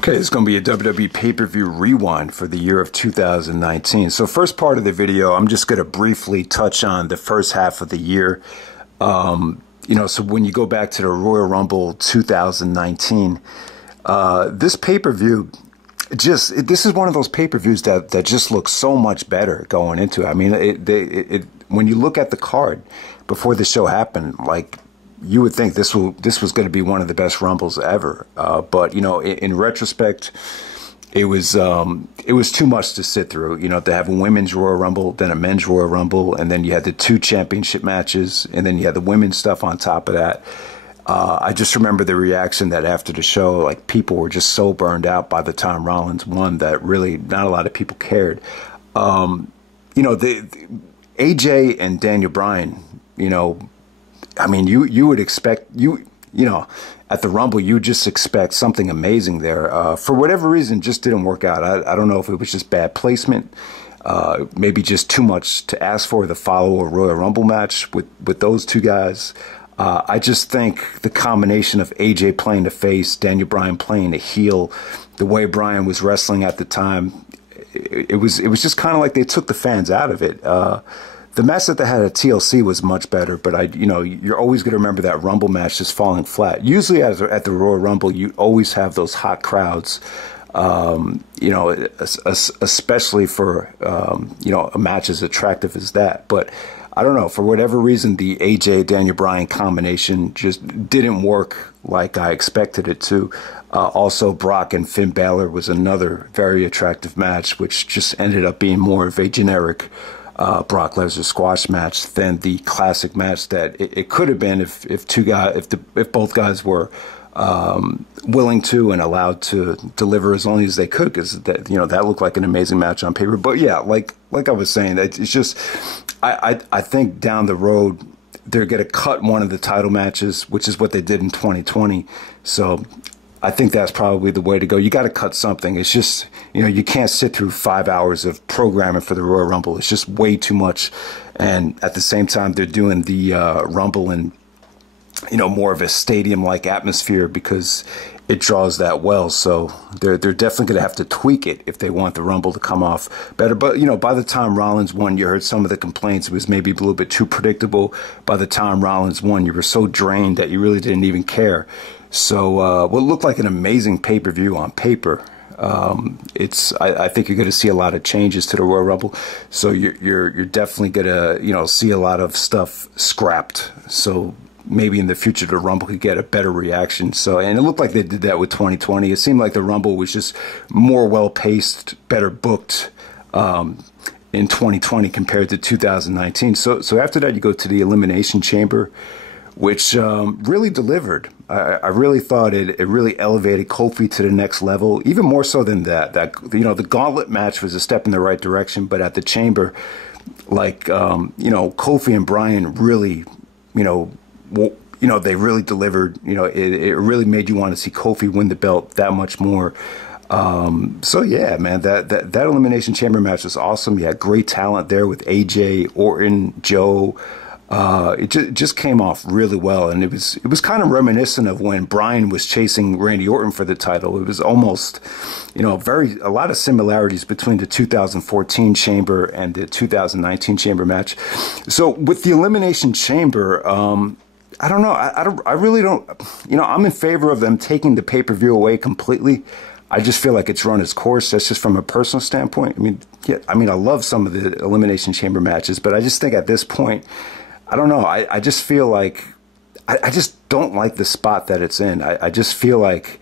Okay, it's going to be a WWE PPV Rewind for the year of 2019. So first part of the video, I'm just going to briefly touch on the first half of the year. So when you go back to the Royal Rumble 2019, this pay-per-view, this is one of those pay-per-views that just looks so much better going into it. I mean, when you look at the card before the show happened, like, you would think this was going to be one of the best Rumbles ever, but in retrospect, it was too much to sit through. To have a women's Royal Rumble, then a men's Royal Rumble, and then you had the 2 championship matches, and then you had the women's stuff on top of that. I just remember the reaction that after the show, like, people were just so burned out by the time Rollins won that really not a lot of people cared. The AJ and Daniel Bryan, I mean, you would expect, at the Rumble, you just expect something amazing there. For whatever reason, just didn't work out. I don't know if it was just bad placement, maybe just too much to ask for the follow a Royal Rumble match with those two guys. I just think the combination of AJ playing the face, Daniel Bryan playing the heel, the way Bryan was wrestling at the time, it was just kind of like they took the fans out of it. The match that they had at TLC was much better, but you're always going to remember that Rumble match just falling flat. Usually at the Royal Rumble, you always have those hot crowds, especially for, a match as attractive as that. But I don't know, for whatever reason, the AJ Daniel Bryan combination just didn't work like I expected it to. Also, Brock and Finn Balor was another very attractive match, which just ended up being more of a generic Brock Lesnar squash match than the classic match that it could have been if both guys were willing to and allowed to deliver as long as they could, because that looked like an amazing match on paper. But yeah, like I was saying, it's just I think down the road they're going to cut one of the title matches, which is what they did in 2020. So I think that's probably the way to go. You got to cut something. It's just, you can't sit through 5 hours of programming for the Royal Rumble. It's just way too much. And at the same time, they're doing the Rumble in, more of a stadium-like atmosphere because it draws that well. So they're definitely going to have to tweak it if they want the Rumble to come off better. But, by the time Rollins won, you heard some of the complaints. It was maybe a little bit too predictable. By the time Rollins won, you were so drained that you really didn't even care. So what looked like an amazing pay-per-view on paper, I think you're going to see a lot of changes to the Royal Rumble. So you're definitely going to see a lot of stuff scrapped. So maybe in the future the Rumble could get a better reaction. And it looked like they did that with 2020. It seemed like the Rumble was just more well-paced, better booked in 2020 compared to 2019. So after that, you go to the Elimination Chamber, which really delivered. I really thought it really elevated Kofi to the next level, even more so than that. The Gauntlet match was a step in the right direction, but at the Chamber, Kofi and Bryan really, they really delivered. It really made you want to see Kofi win the belt that much more. So yeah, man, that Elimination Chamber match was awesome. You had great talent there with AJ, Orton, Joe. It just came off really well, and it was kind of reminiscent of when Bryan was chasing Randy Orton for the title. It was almost, a lot of similarities between the 2014 Chamber and the 2019 Chamber match. So with the Elimination Chamber, I don't know. I really don't. I'm in favor of them taking the pay-per-view away completely. I just feel like it's run its course. That's just from a personal standpoint. I love some of the Elimination Chamber matches, but I just think at this point, I don't know. I just feel like I just don't like the spot that it's in. I just feel like,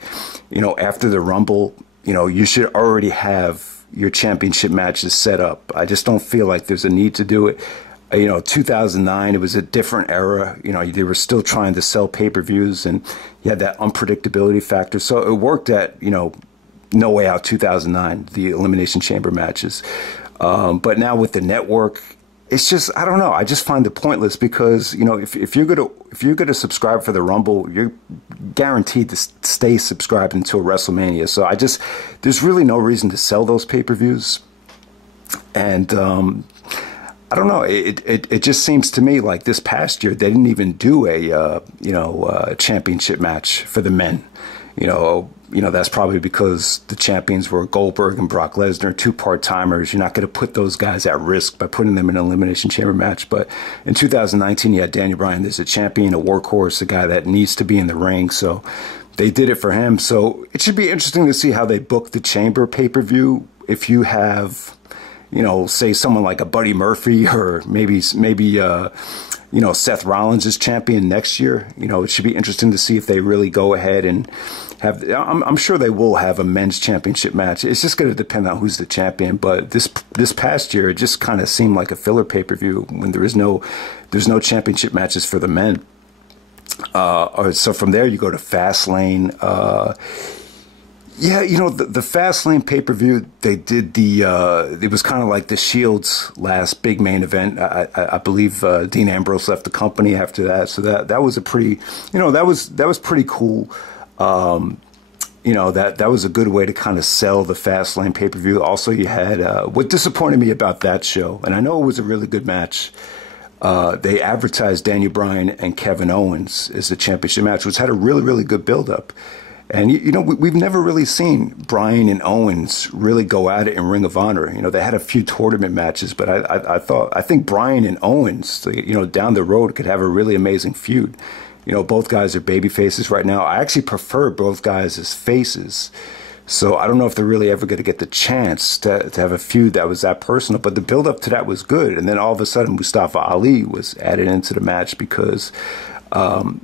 after the Rumble, you should already have your championship matches set up. I just don't feel like there's a need to do it. 2009, it was a different era. They were still trying to sell pay-per-views, and you had that unpredictability factor. So it worked at, No Way Out 2009, the Elimination Chamber matches. But now with the network, it's just, I don't know. I just find it pointless because, if you're gonna subscribe for the Rumble, you're guaranteed to stay subscribed until WrestleMania. So there's really no reason to sell those pay-per-views. And I don't know. It just seems to me like this past year they didn't even do a championship match for the men. That's probably because the champions were Goldberg and Brock Lesnar, two part-timers. You're not going to put those guys at risk by putting them in an Elimination Chamber match. But in 2019, you had Daniel Bryan as a champion, a workhorse, a guy that needs to be in the ring. So they did it for him. So it should be interesting to see how they book the Chamber pay-per-view. If you have, say someone like a Buddy Murphy or maybe Seth Rollins is champion next year. It should be interesting to see if they really go ahead and have. I'm sure they will have a men's championship match. It's just going to depend on who's the champion. But this past year, it just kind of seemed like a filler pay-per-view when there's no championship matches for the men. So from there you go to Fastlane. Yeah, the Fastlane pay-per-view, they did it was kind of like the Shield's last big main event. I believe Dean Ambrose left the company after that. So that was a pretty, that was pretty cool. That was a good way to kind of sell the Fastlane pay-per-view. Also, you had, what disappointed me about that show, and I know it was a really good match, they advertised Daniel Bryan and Kevin Owens as the championship match, which had a really, really good build-up. And, we've never really seen Bryan and Owens really go at it in Ring of Honor. They had a few tournament matches, but I think Bryan and Owens, down the road could have a really amazing feud. Both guys are baby faces right now. I actually prefer both guys as faces. So I don't know if they're really ever going to get the chance to have a feud that was that personal. But the build up to that was good. And then all of a sudden, Mustafa Ali was added into the match because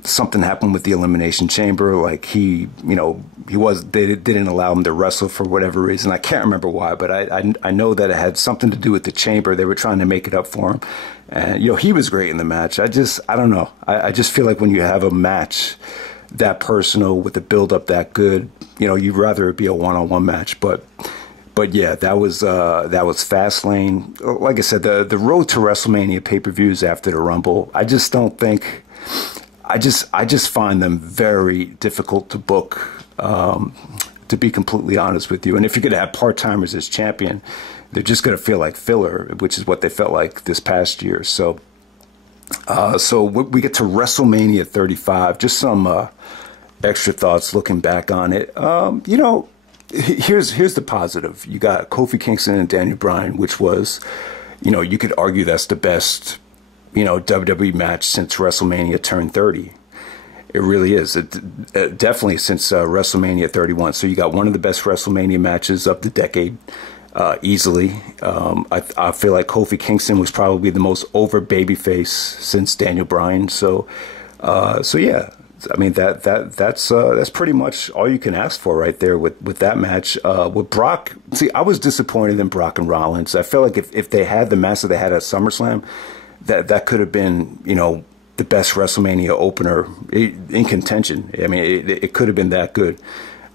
something happened with the Elimination Chamber. Like they didn't allow him to wrestle for whatever reason. I can't remember why, but I know that it had something to do with the Chamber. They were trying to make it up for him. And, he was great in the match. I don't know. I just feel like when you have a match that personal with the build up that good, you'd rather it be a one-on-one match. But yeah, that was Fastlane. Like I said, the road to WrestleMania pay-per-views after the Rumble, I just don't think. I just find them very difficult to book, to be completely honest with you. And if you're going to have part-timers as champion, they're just going to feel like filler, which is what they felt like this past year. So we get to WrestleMania 35. Just some extra thoughts looking back on it. Here's the positive. You got Kofi Kingston and Daniel Bryan, which was, you could argue that's the best WWE match since WrestleMania turned 30. It really is. Definitely since WrestleMania 31. So you got one of the best WrestleMania matches of the decade, easily. I feel like Kofi Kingston was probably the most over babyface since Daniel Bryan. So yeah. I mean that's pretty much all you can ask for right there with that match. With Brock, see, I was disappointed in Brock and Rollins. I feel like if they had the match that they had at SummerSlam, that could have been, the best WrestleMania opener in contention. I mean, it could have been that good.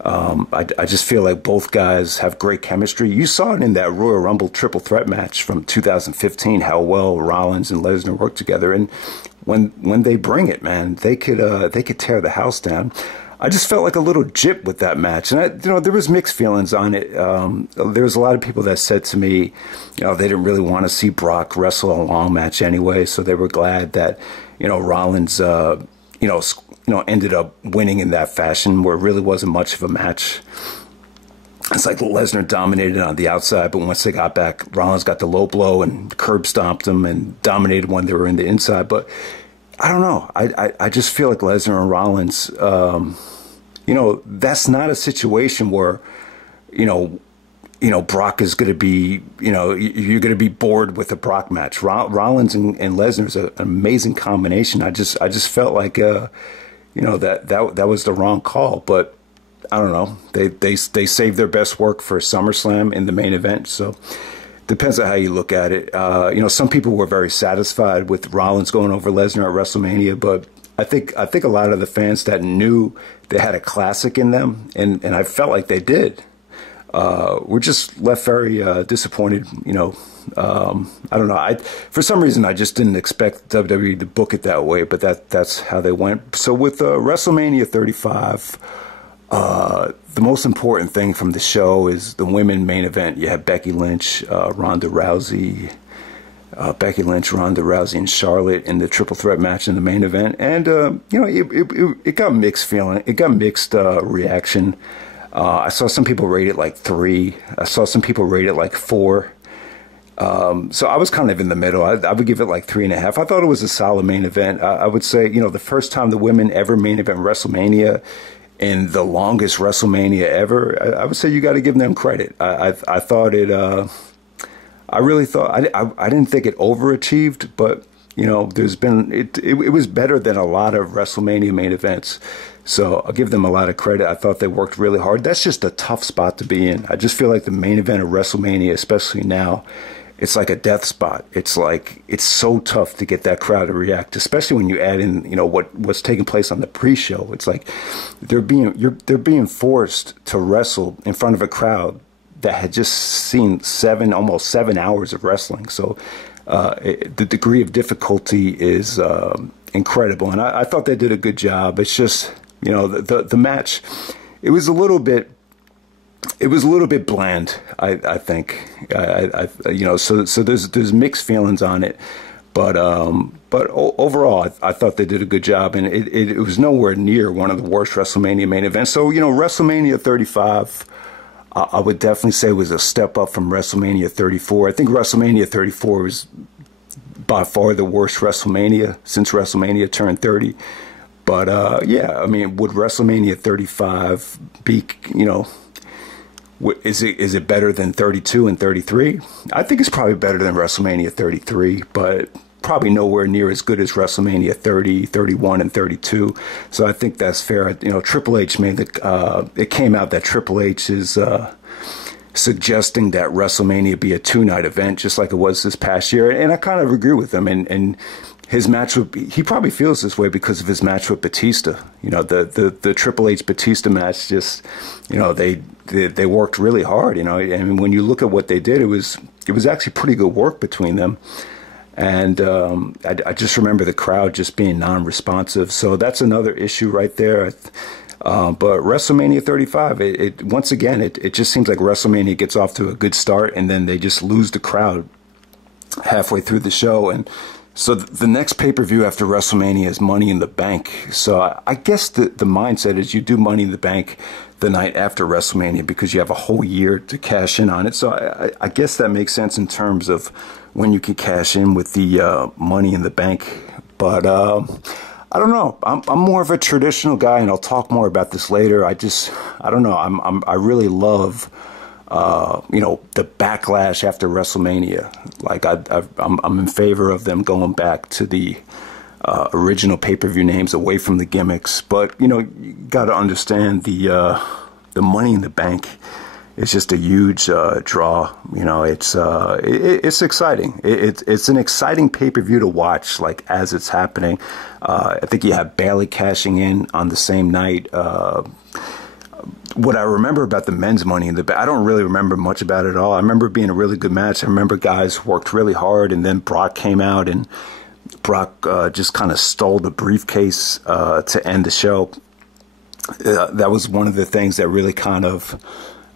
I just feel like both guys have great chemistry. You saw it in that Royal Rumble triple threat match from 2015, how well Rollins and Lesnar worked together. And when they bring it, man, they could tear the house down. I just felt like a little jip with that match. And, there was mixed feelings on it. There was a lot of people that said to me, they didn't really want to see Brock wrestle a long match anyway. So they were glad that, Rollins, ended up winning in that fashion where it really wasn't much of a match. It's like Lesnar dominated on the outside, but once they got back, Rollins got the low blow and curb stomped him and dominated when they were in the inside. But I don't know. I just feel like Lesnar and Rollins, that's not a situation where, Brock is going to be, you're going to be bored with a Brock match. Rollins and Lesnar is an amazing combination. I just felt like, that was the wrong call. But I don't know. They saved their best work for SummerSlam in the main event. So depends on how you look at it. Some people were very satisfied with Rollins going over Lesnar at WrestleMania, but I think a lot of the fans that knew they had a classic in them, and I felt like they did, were just left very disappointed. I don't know. For some reason, I just didn't expect WWE to book it that way, but that's how they went. So with WrestleMania 35, the most important thing from the show is the women main event. You have Becky Lynch, Ronda Rousey, Becky Lynch, Ronda Rousey, and Charlotte in the triple threat match in the main event. And, you know, it got mixed feeling. It got mixed reaction. I saw some people rate it like 3. I saw some people rate it like 4. So I was kind of in the middle. I would give it like 3.5. I thought it was a solid main event. I would say, you know, the first time the women ever main event WrestleMania and the longest WrestleMania ever, I would say you got to give them credit. I thought it, I really thought, I didn't think it overachieved, but, you know, there's been, it was better than a lot of WrestleMania main events. So I'll give them a lot of credit. I thought they worked really hard. That's just a tough spot to be in. I just feel like the main event of WrestleMania, especially now, it's like a death spot. It's like, it's so tough to get that crowd to react, especially when you add in, you know, what's taking place on the pre-show. It's like they're being forced to wrestle in front of a crowd that had just seen almost 7 hours of wrestling. So the degree of difficulty is incredible, and I thought they did a good job. It's just, you know, the match, it was a little bit bland, I think. You know, so there's mixed feelings on it, but overall, I thought they did a good job, and it was nowhere near one of the worst WrestleMania main events. So, you know, WrestleMania 35, I would definitely say was a step up from WrestleMania 34. I think WrestleMania 34 was by far the worst WrestleMania since WrestleMania turned 30. But yeah, I mean, would WrestleMania 35 be, you know, is it better than 32 and 33? I think it's probably better than WrestleMania 33, but probably nowhere near as good as WrestleMania 30, 31, and 32. So I think that's fair. You know, Triple H made it came out that Triple H is suggesting that WrestleMania be a 2-night event, just like it was this past year. And I kind of agree with him. And his match he probably feels this way because of his match with Batista. You know, the Triple H Batista match, just, you know, they worked really hard, you know, and when you look at what they did, it was actually pretty good work between them. And I just remember the crowd just being non-responsive. So that's another issue right there. But WrestleMania 35, once again, it just seems like WrestleMania gets off to a good start, and then they just lose the crowd halfway through the show. And so the next pay-per-view after WrestleMania is Money in the Bank. So I guess the mindset is you do Money in the Bank the night after WrestleMania because you have a whole year to cash in on it. So I guess that makes sense in terms of when you can cash in with the Money in the Bank. But I don't know. I'm more of a traditional guy, and I'll talk more about this later. I don't know. I really love you know, the backlash after WrestleMania. Like I'm in favor of them going back to the original pay-per-view names, away from the gimmicks. But you know, you got to understand the Money in the Bank is just a huge draw. You know, it's exciting. It's an exciting pay-per-view to watch, like as it's happening. I think you have Bayley cashing in on the same night. What I remember about the men's Money in the Bank, I don't really remember much about it at all. I remember it being a really good match. I remember guys worked really hard, and then Brock came out, and Brock just kind of stole the briefcase to end the show. That was one of the things that really kind of,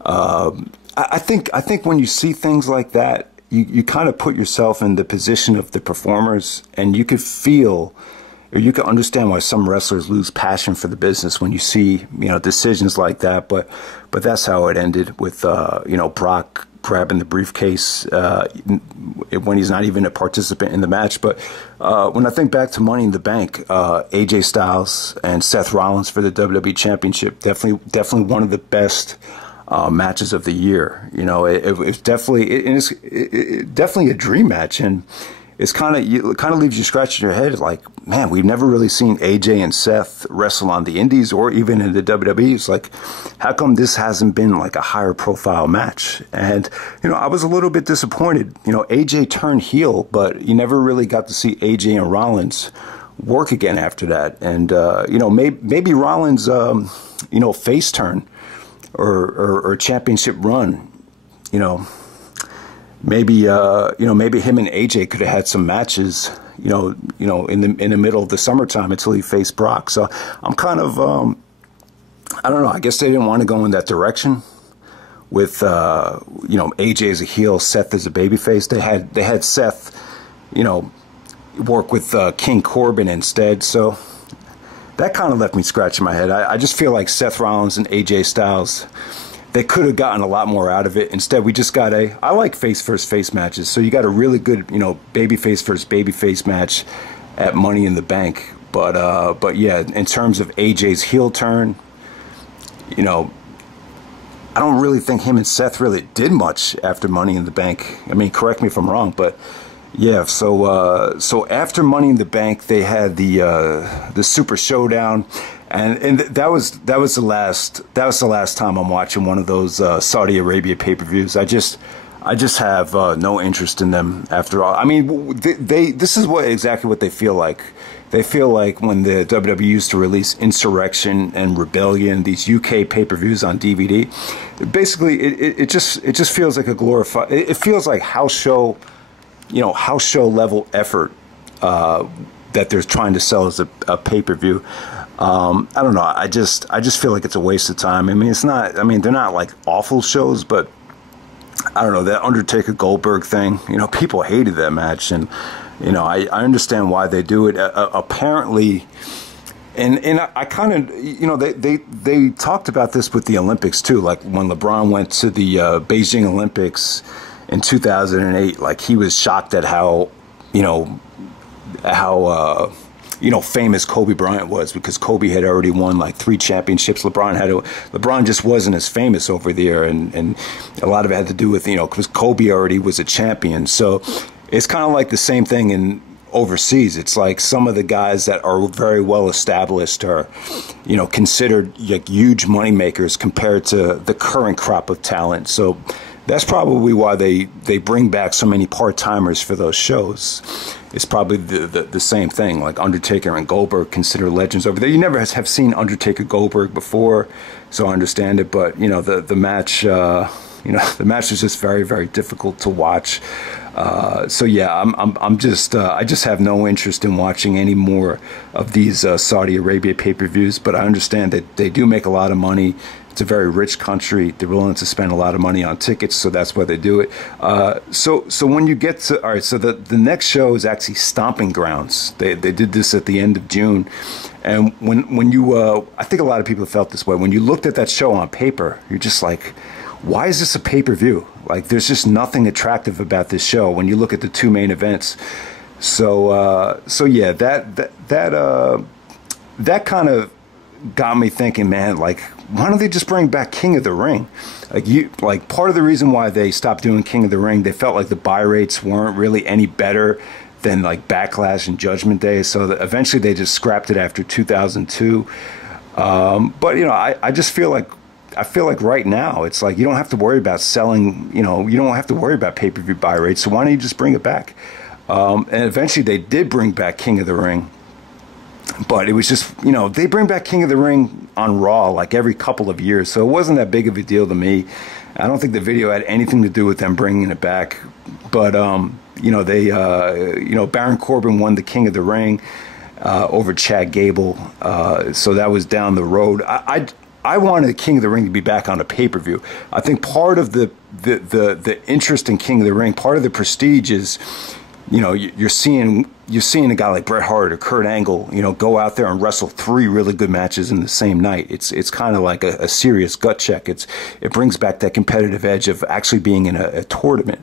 I think when you see things like that, you kind of put yourself in the position of the performers, and you could feel, or you can understand why some wrestlers lose passion for the business when you see, you know, decisions like that. But that's how it ended with, you know, Brock grabbing the briefcase when he's not even a participant in the match. But when I think back to Money in the Bank, AJ Styles and Seth Rollins for the WWE Championship, definitely one of the best matches of the year. You know, it's definitely a dream match, and it kind of leaves you scratching your head like, man, we've never really seen AJ and Seth wrestle on the indies or even in the WWE. It's like, how come this hasn't been like a higher profile match? And, you know, I was a little bit disappointed. You know, AJ turned heel, but you never really got to see AJ and Rollins work again after that. And, you know, maybe Rollins, you know, face turn or championship run, you know, maybe you know, maybe him and AJ could have had some matches, you know, in the middle of the summertime until he faced Brock. So I'm kind of, I don't know. I guess they didn't want to go in that direction with, you know, AJ as a heel, Seth as a babyface. They had Seth you know, work with King Corbin instead. So that kind of left me scratching my head. I just feel like Seth Rollins and AJ Styles, they could have gotten a lot more out of it. Instead, we just got I like face versus face matches. So you got a really good, you know, babyface versus babyface match at Money in the Bank. But yeah, in terms of AJ's heel turn, you know, I don't really think him and Seth really did much after Money in the Bank. I mean, correct me if I'm wrong, but yeah. So after Money in the Bank, they had the Super Showdown. And that was the last time I'm watching one of those Saudi Arabia pay-per-views. I just have no interest in them after all. I mean, this is exactly what they feel like. They feel like when the WWE used to release Insurrection and Rebellion, these UK pay-per-views on DVD. Basically, it just feels like a glorified. It feels like house show level effort that they're trying to sell as a pay-per-view. I don't know. I just feel like it's a waste of time. I mean, it's not. I mean, they're not like awful shows, but I don't know, that Undertaker Goldberg thing. You know, people hated that match, and you know, I understand why they do it. Apparently, and I kind of, you know, they talked about this with the Olympics too. Like when LeBron went to the Beijing Olympics in 2008, like he was shocked at how famous Kobe Bryant was, because Kobe had already won like 3 championships. LeBron just wasn't as famous over there, and a lot of it had to do with, you know, because Kobe already was a champion. So it's kind of like the same thing in overseas. It's like some of the guys that are very well established are, you know, considered like huge money makers compared to the current crop of talent. So that's probably why they bring back so many part-timers for those shows. It's probably the same thing, like Undertaker and Goldberg, considered legends over there. You never have seen Undertaker Goldberg before, so I understand it. But you know, the match, the match was just very, very difficult to watch. So yeah, I just have no interest in watching any more of these Saudi Arabia pay-per-views. But I understand that they do make a lot of money. It's a very rich country. They're willing to spend a lot of money on tickets, so that's why they do it. So when you get to, all right, so the next show is actually Stomping Grounds. They did this at the end of June. And when you, I think a lot of people felt this way. When you looked at that show on paper, you're just like, why is this a pay-per-view? Like, there's just nothing attractive about this show when you look at the 2 main events. So yeah, that kind of got me thinking, man, like, why don't they just bring back King of the Ring? Like part of the reason why they stopped doing King of the Ring, they felt like the buy rates weren't really any better than like Backlash and Judgment Day. So eventually they just scrapped it after 2002. But you know, I just feel like, right now it's like you don't have to worry about selling, you know, you don't have to worry about pay-per-view buy rates. So why don't you just bring it back? And eventually they did bring back King of the Ring. But it was just, you know, they bring back King of the Ring on Raw like every couple of years. So it wasn't that big of a deal to me. I don't think the video had anything to do with them bringing it back. But, you know, Baron Corbin won the King of the Ring over Chad Gable. So that was down the road. I wanted King of the Ring to be back on a pay-per-view. I think part of the interest in King of the Ring, part of the prestige is, you know, you're seeing a guy like Bret Hart or Kurt Angle, you know, go out there and wrestle 3 really good matches in the same night. It's kind of like a serious gut check. It brings back that competitive edge of actually being in a tournament.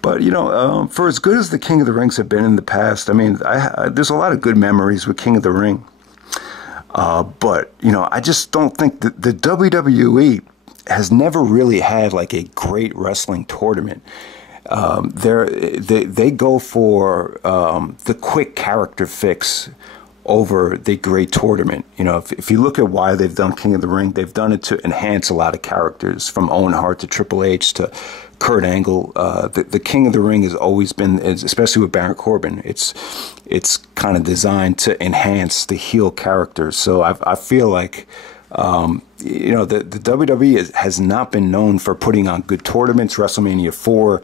But you know, for as good as the King of the Rings have been in the past, I mean, there's a lot of good memories with King of the Ring. But you know, I just don't think that the WWE has never really had like a great wrestling tournament. They go for the quick character fix over the great tournament. You know, if you look at why they've done King of the Ring, they've done it to enhance a lot of characters, from Owen Hart to Triple H to Kurt Angle. The King of the Ring has always been, especially with Baron Corbin, it's kind of designed to enhance the heel characters. So I feel like, you know, the WWE has not been known for putting on good tournaments. WrestleMania 4,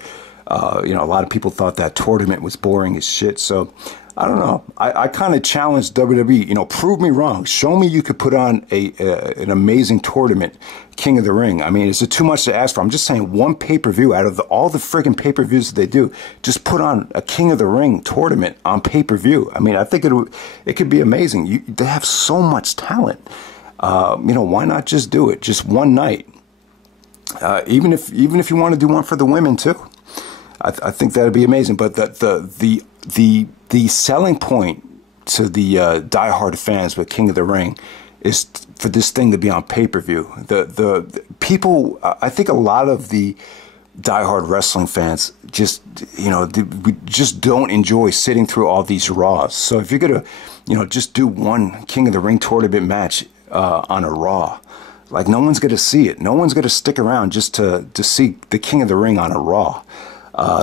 you know, a lot of people thought that tournament was boring as shit. So I don't know. I kind of challenged WWE, you know, prove me wrong. Show me you could put on an amazing tournament, King of the Ring. I mean, is it too much to ask for? I'm just saying one pay-per-view out of all the friggin' pay-per-views that they do, just put on a King of the Ring tournament on pay-per-view. I mean, I think it could be amazing. They have so much talent. You know, why not just do it? Just one night. Even if you want to do one for the women too. I think that'd be amazing. But the selling point to the diehard fans with King of the Ring is for this thing to be on pay-per-view. The people, I think a lot of the diehard wrestling fans just, you know, we just don't enjoy sitting through all these Raws. So if you're gonna, you know, just do one King of the Ring tournament match on a Raw, like no one's gonna see it. No one's gonna stick around just to see the King of the Ring on a Raw.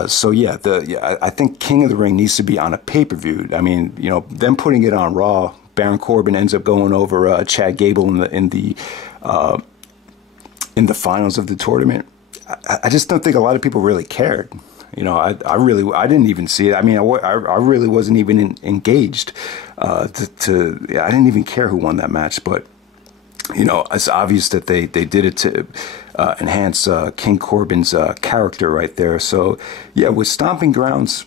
So yeah, I think King of the Ring needs to be on a pay-per-view. I mean, you know, them putting it on Raw, Baron Corbin ends up going over Chad Gable in the finals of the tournament. I just don't think a lot of people really cared. You know, I didn't even see it. I mean, I really wasn't even engaged. I didn't even care who won that match, but you know, it's obvious that they did it to enhance King Corbin's character right there. So yeah, with Stomping Grounds,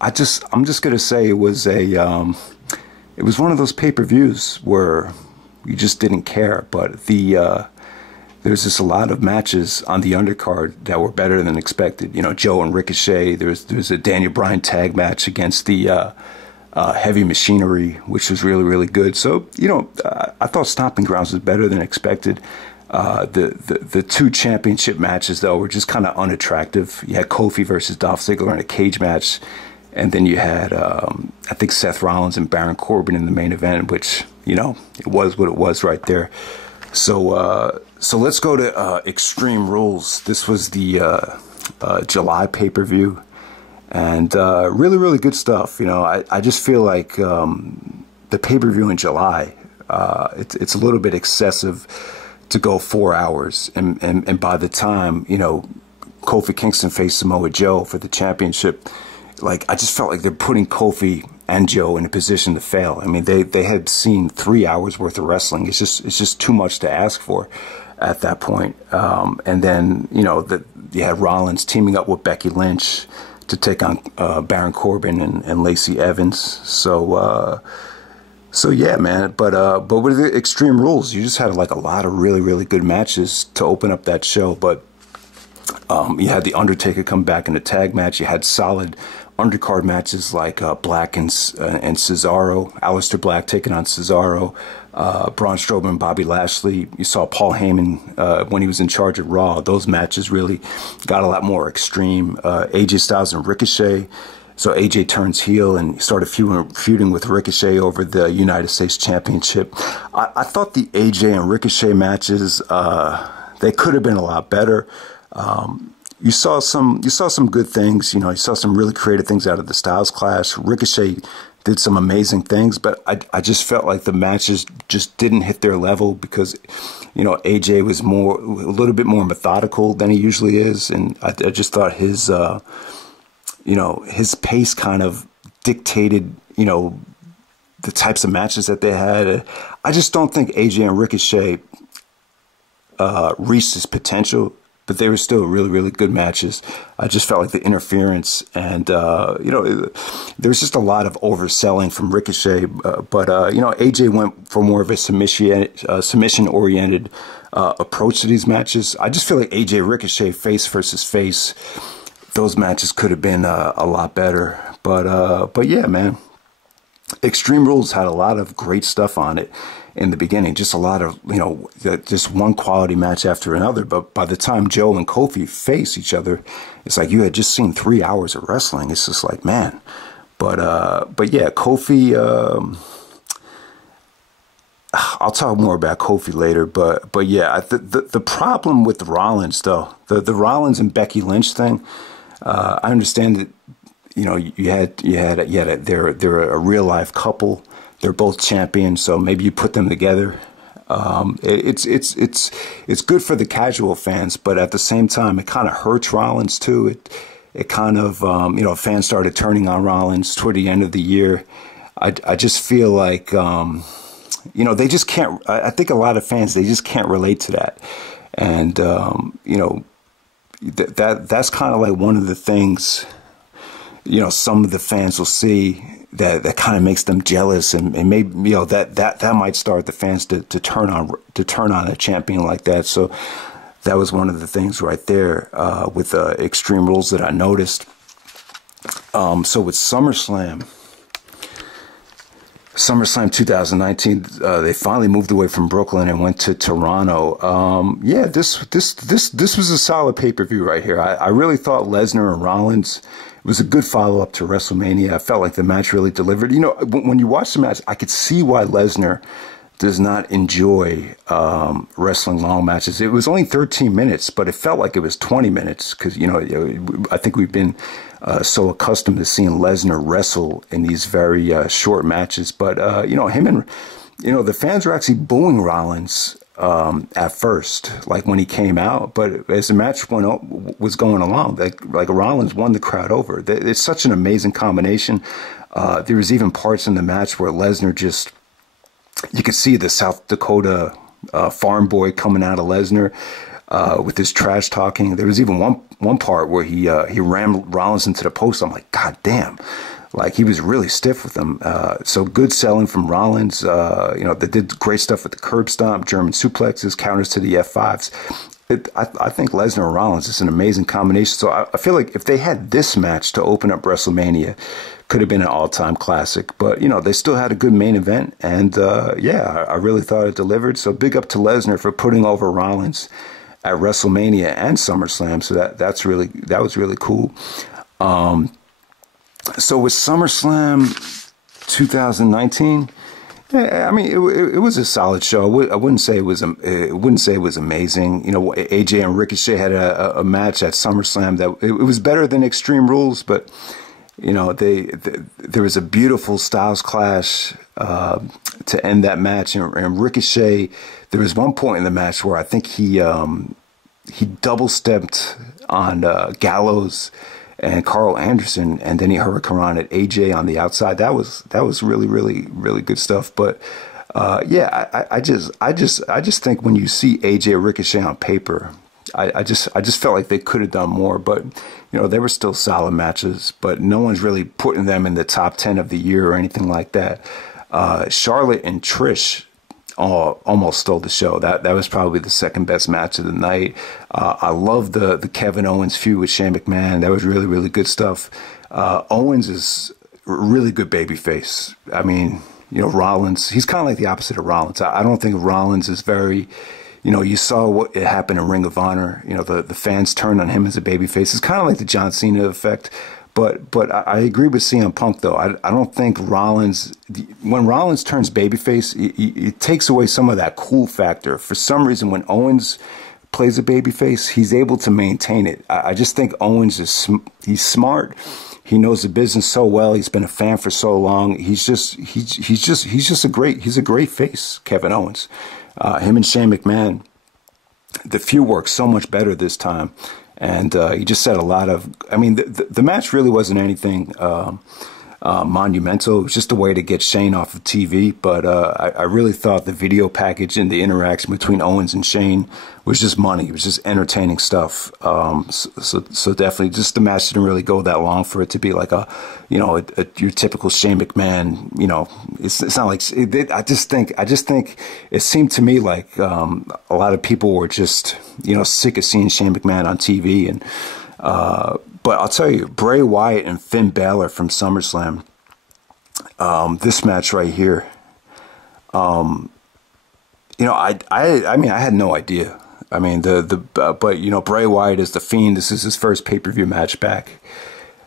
I'm just gonna say it was one of those pay-per-views where you just didn't care. But there's just a lot of matches on the undercard that were better than expected. You know, Joe and Ricochet. There's a Daniel Bryan tag match against the Heavy Machinery, which was really, really good. So, you know, I thought Stomping Grounds was better than expected. The two championship matches, though, were just kind of unattractive. You had Kofi versus Dolph Ziggler in a cage match. And then you had, I think, Seth Rollins and Baron Corbin in the main event, which, you know, it was what it was right there. So let's go to Extreme Rules. This was the July pay-per-view. And really, really good stuff. You know, I just feel like the pay-per-view in July, it's a little bit excessive to go 4 hours. And by the time, you know, Kofi Kingston faced Samoa Joe for the championship, like, I just felt like they're putting Kofi and Joe in a position to fail. I mean, they had seen 3 hours worth of wrestling. It's just too much to ask for at that point. And then, you know, you had Rollins teaming up with Becky Lynch to take on Baron Corbin and Lacey Evans. So yeah, man. But with the Extreme Rules, you just had like a lot of really, really good matches to open up that show. But you had The Undertaker come back in a tag match. You had solid undercard matches like Black and Cesaro, Alistair Black taking on Cesaro, Braun Strowman, Bobby Lashley. You saw Paul Heyman when he was in charge of Raw. Those matches really got a lot more extreme. AJ Styles and Ricochet. So AJ turns heel and started feuding with Ricochet over the United States Championship. I thought the AJ and Ricochet matches, they could have been a lot better. You saw some good things. You know, you saw some really creative things out of the Styles Clash. Ricochet did some amazing things, but I just felt like the matches just didn't hit their level because, you know, AJ was a little bit more methodical than he usually is, and I just thought his, you know, his pace kind of dictated, you know, the types of matches that they had. I just don't think AJ and Ricochet reached his potential. But they were still really, really good matches. I just felt like the interference and, you know, there was just a lot of overselling from Ricochet. But you know, AJ went for more of a submission-oriented approach to these matches. I just feel like AJ Ricochet face versus face, those matches could have been a lot better. But yeah, man. Extreme Rules had a lot of great stuff on it in the beginning. Just a lot of, you know, just one quality match after another. But by the time Joe and Kofi face each other, it's like you had just seen 3 hours of wrestling. It's just like, man. But yeah, Kofi, I'll talk more about Kofi later. But yeah, the problem with the Rollins, though, the Rollins and Becky Lynch thing, I understand that, you know, they're a real life couple. They're both champions, so maybe you put them together. It's good for the casual fans, but at the same time, it kind of hurts Rollins too. it kind of, you know, fans started turning on Rollins toward the end of the year. I just feel like, you know, they just can't, I think a lot of fans, they just can't relate to that. And, you know, that's kind of like one of the things, you know, some of the fans will see that kind of makes them jealous, and maybe, you know, that might start the fans to turn on a champion like that. So that was one of the things right there with Extreme Rules that I noticed. So with SummerSlam 2019, they finally moved away from Brooklyn and went to Toronto. Yeah, this was a solid pay-per-view right here. I really thought Lesnar and Rollins, it was a good follow-up to WrestleMania. I felt like the match really delivered. You know, when you watch the match, I could see why Lesnar does not enjoy wrestling long matches. It was only 13 minutes, but it felt like it was 20 minutes because, you know, I think we've been so accustomed to seeing Lesnar wrestle in these very short matches. But, you know, him and, you know, the fans were actually booing Rollins at first, like when he came out. But as the match was going along, like Rollins won the crowd over. It's such an amazing combination. There was even parts in the match where Lesnar just, you could see the South Dakota farm boy coming out of Lesnar with his trash talking. There was even one part where he rammed Rollins into the post. I'm like, God damn. Like, he was really stiff with him. So good selling from Rollins. You know, they did great stuff with the curb stomp, German suplexes, counters to the F5s. I think Lesnar and Rollins is an amazing combination. So I feel like if they had this match to open up WrestleMania, could have been an all-time classic. But, you know, they still had a good main event. And, yeah, I really thought it delivered. So big up to Lesnar for putting over Rollins at WrestleMania and SummerSlam. So that was really cool. So with SummerSlam 2019, yeah, I mean, it was a solid show. I wouldn't say it was amazing. You know, AJ and Ricochet had a match at SummerSlam that it was better than Extreme Rules, but you know, there was a beautiful Styles clash to end that match, and Ricochet. There was one point in the match where I think he double stepped on Gallows and Carl Anderson, and then he hurricanrana at AJ on the outside. That was really good stuff. But yeah, I just think when you see AJ Ricochet on paper, I just felt like they could have done more. But you know, they were still solid matches. But no one's really putting them in the top 10 of the year or anything like that. Charlotte and Trish almost stole the show. That was probably the second best match of the night. I love the Kevin Owens feud with Shane McMahon. That was really good stuff. Owens is a really good babyface. I mean, you know, Rollins, he's kind of like the opposite of Rollins. I don't think Rollins is very, you know, you saw what happened in Ring of Honor. You know, the fans turned on him as a babyface. It's kind of like the John Cena effect. But I agree with CM Punk, though. I don't think Rollins, when Rollins turns babyface, it takes away some of that cool factor. For some reason, when Owens plays a babyface, he's able to maintain it. I just think Owens he's smart. He knows the business so well. He's been a fan for so long. He's just a great face, Kevin Owens. Him and Shane McMahon, the feud works so much better this time. And he just said a lot of, I mean, the match really wasn't anything monumental. It was just a way to get Shane off of TV. But I really thought the video package and the interaction between Owens and Shane was just money. It was just entertaining stuff. So definitely, just the match didn't really go that long for it to be like your typical Shane McMahon. You know, it's not like I just think it seemed to me like a lot of people were just, you know, sick of seeing Shane McMahon on TV. And but I'll tell you, Bray Wyatt and Finn Balor from SummerSlam, this match right here, you know, I mean, I had no idea. I mean, but you know, Bray Wyatt is the Fiend. This is his first pay-per-view match back.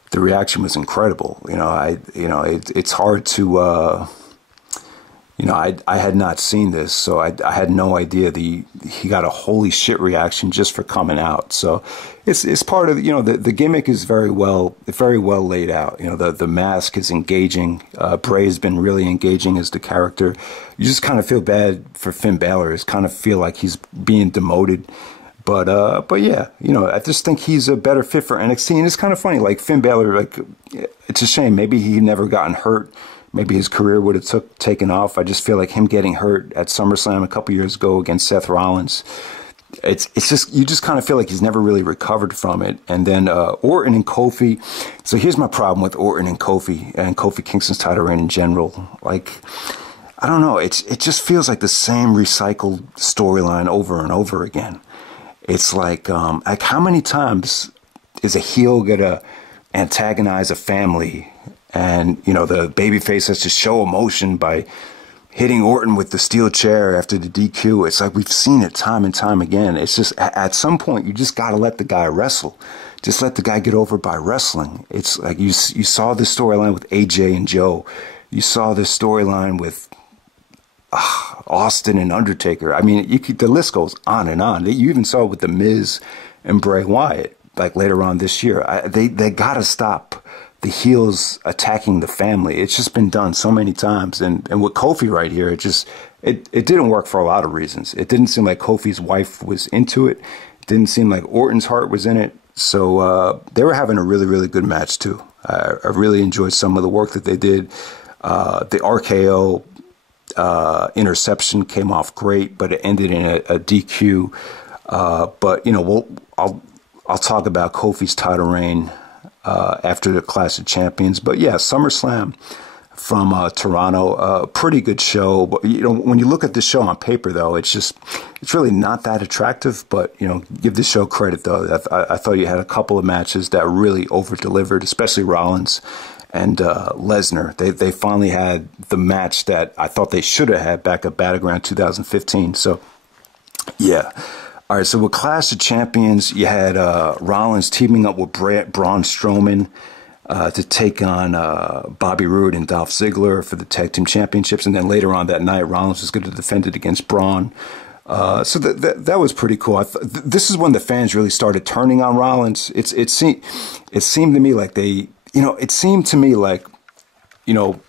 The reaction was incredible. You know, it's hard to, you know, I had not seen this, so I had no idea he got a holy shit reaction just for coming out. So it's part of, you know, the gimmick is very well laid out. You know, the mask is engaging. Bray has been really engaging as the character. You just kind of feel bad for Finn Balor. Just kind of feel like he's being demoted But yeah, you know, I just think he's a better fit for NXT. And it's kind of funny, like Finn Balor, like, it's a shame. Maybe he never gotten hurt. Maybe his career would have taken off. I just feel like him getting hurt at SummerSlam a couple years ago against Seth Rollins, it's just, you just kind of feel like he's never really recovered from it. And then Orton and Kofi. So here's my problem with Orton and Kofi Kingston's title reign in general. Like, I don't know. It just feels like the same recycled storyline over and over again. It's like how many times is a heel gonna antagonize a family, and you know the babyface has to show emotion by hitting Orton with the steel chair after the DQ? It's like we've seen it time and time again. It's just at some point you just gotta let the guy wrestle. Just let the guy get over by wrestling. It's like you saw this storyline with AJ and Joe. You saw this storyline with Austin and Undertaker. I mean, the list goes on and on. You even saw it with The Miz and Bray Wyatt, like later on this year. They got to stop the heels attacking the family. It's just been done so many times. And with Kofi right here, it didn't work for a lot of reasons. It didn't seem like Kofi's wife was into it. It didn't seem like Orton's heart was in it. So they were having a really, really good match too. I really enjoyed some of the work that they did. The RKO interception came off great, but it ended in a DQ. But you know, I'll talk about Kofi's title reign after the Clash of Champions. But yeah, SummerSlam from Toronto, pretty good show. But you know, when you look at the show on paper, though, it's really not that attractive. But you know, give the show credit though. I thought you had a couple of matches that really over delivered, especially Rollins and Lesnar. They finally had the match that I thought they should have had back at Battleground 2015. So, yeah. All right, so with Clash of Champions, you had Rollins teaming up with Braun Strowman to take on Bobby Roode and Dolph Ziggler for the Tag Team Championships. And then later on that night, Rollins was going to defend it against Braun. So that was pretty cool. This is when the fans really started turning on Rollins. It seemed to me like it seemed to me like, you know,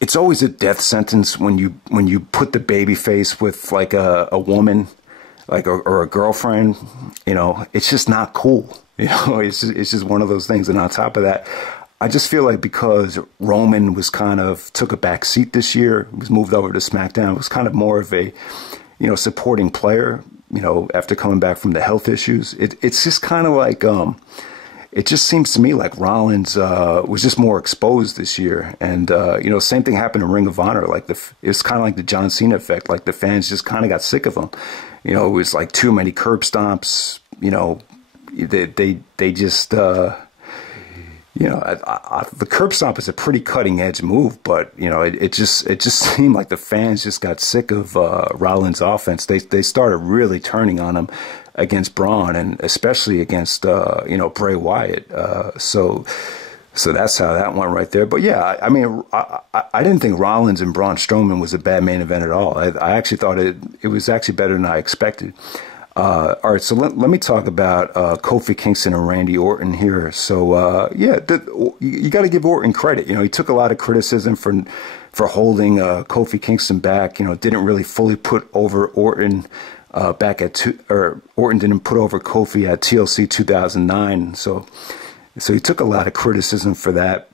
it's always a death sentence when you put the baby face with like a woman, like or a girlfriend. You know, it's just not cool. You know, it's just one of those things. And on top of that, I just feel like because Roman was took a back seat this year, was moved over to SmackDown, was kind of more of a, you know, supporting player. You know, after coming back from the health issues, it's just kind of like it just seems to me like Rollins was just more exposed this year. And, you know, same thing happened in Ring of Honor. Like it's kind of like the John Cena effect. Like the fans just kind of got sick of him. You know, it was like too many curb stomps. You know, they just, you know, the curb stomp is a pretty cutting edge move. But, you know, it just seemed like the fans just got sick of Rollins' offense. They started really turning on him against Braun, and especially against you know, Bray Wyatt. So that's how that went right there. But yeah, I mean, I didn't think Rollins and Braun Strowman was a bad main event at all. I actually thought it was actually better than I expected. All right, so let me talk about Kofi Kingston and Randy Orton here. So yeah, you got to give Orton credit. You know, he took a lot of criticism for holding Kofi Kingston back. You know, didn't really fully put over Orton. Back at Orton didn't put over Kofi at TLC 2009, so he took a lot of criticism for that.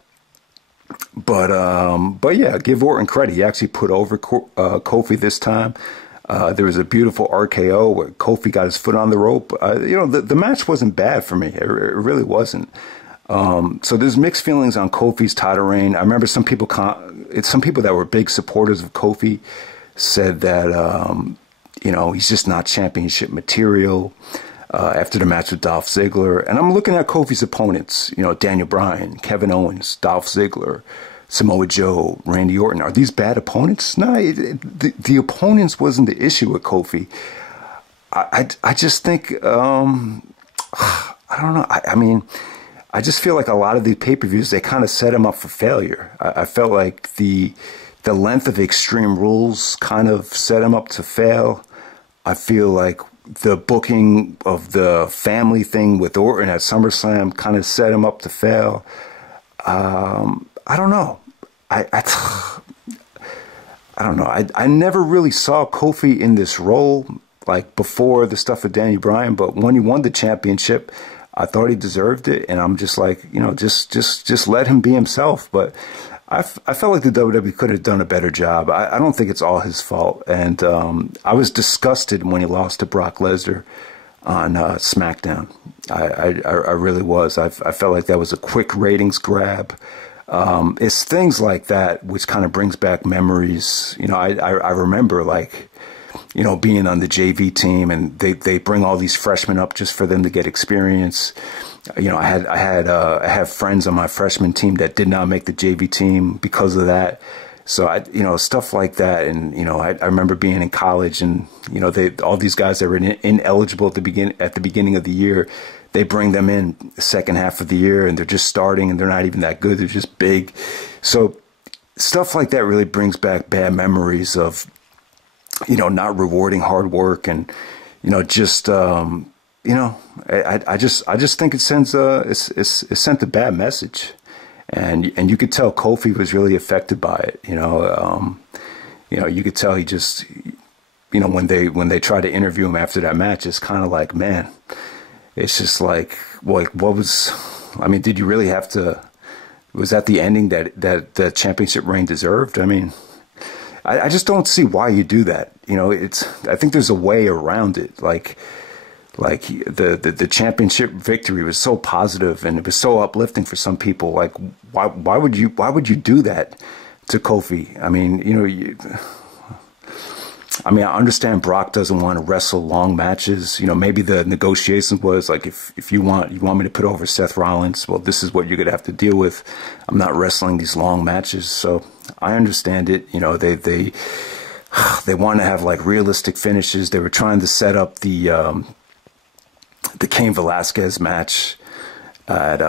But yeah, give Orton credit. He actually put over Kofi this time. There was a beautiful RKO where Kofi got his foot on the rope. You know, the match wasn't bad for me. It really wasn't. So there's mixed feelings on Kofi's title reign. I remember some people that were big supporters of Kofi said that. You know, he's just not championship material after the match with Dolph Ziggler. And I'm looking at Kofi's opponents, you know, Daniel Bryan, Kevin Owens, Dolph Ziggler, Samoa Joe, Randy Orton. Are these bad opponents? No, the opponents wasn't the issue with Kofi. I just think, I don't know. I mean, I just feel like a lot of the pay-per-views, they kind of set him up for failure. I felt like the length of Extreme Rules kind of set him up to fail. I feel like the booking of the family thing with Orton at SummerSlam kind of set him up to fail. I don't know. I don't know. I never really saw Kofi in this role. like before the stuff with Danny Bryan, but when he won the championship, I thought he deserved it, and I'm just like, you know, just let him be himself. But I felt like the WWE could have done a better job. I don't think it's all his fault, and I was disgusted when he lost to Brock Lesnar on Smackdown. I really was. I felt like that was a quick ratings grab. It's things like that which kind of brings back memories. You know, I remember, like, you know, being on the JV team, and they bring all these freshmen up just for them to get experience. You know, I have friends on my freshman team that did not make the JV team because of that. So you know, stuff like that. And, you know, I remember being in college, and, you know, all these guys that were ineligible at the beginning of the year, they bring them in the second half of the year, and they're just starting, and they're not even that good. They're just big. So stuff like that really brings back bad memories of, you know, not rewarding hard work, and, you know, just, you know, I just think it sends it sent a bad message, and you could tell Kofi was really affected by it. You know, you could tell he just, you know, when they try to interview him after that match, it's kind of like, man, it's just like what was, I mean, did you really have to? Was that the ending that the championship reign deserved? I mean, I just don't see why you do that. You know, I think there's a way around it. Like the championship victory was so positive, and it was so uplifting for some people. Like, why would you do that to Kofi? I mean, you know, I understand Brock doesn't want to wrestle long matches. You know, maybe the negotiation was like, if you want me to put over Seth Rollins, well, this is what you're gonna have to deal with. I'm not wrestling these long matches. So I understand it. You know, they want to have like realistic finishes. They were trying to set up the Cain Velasquez match at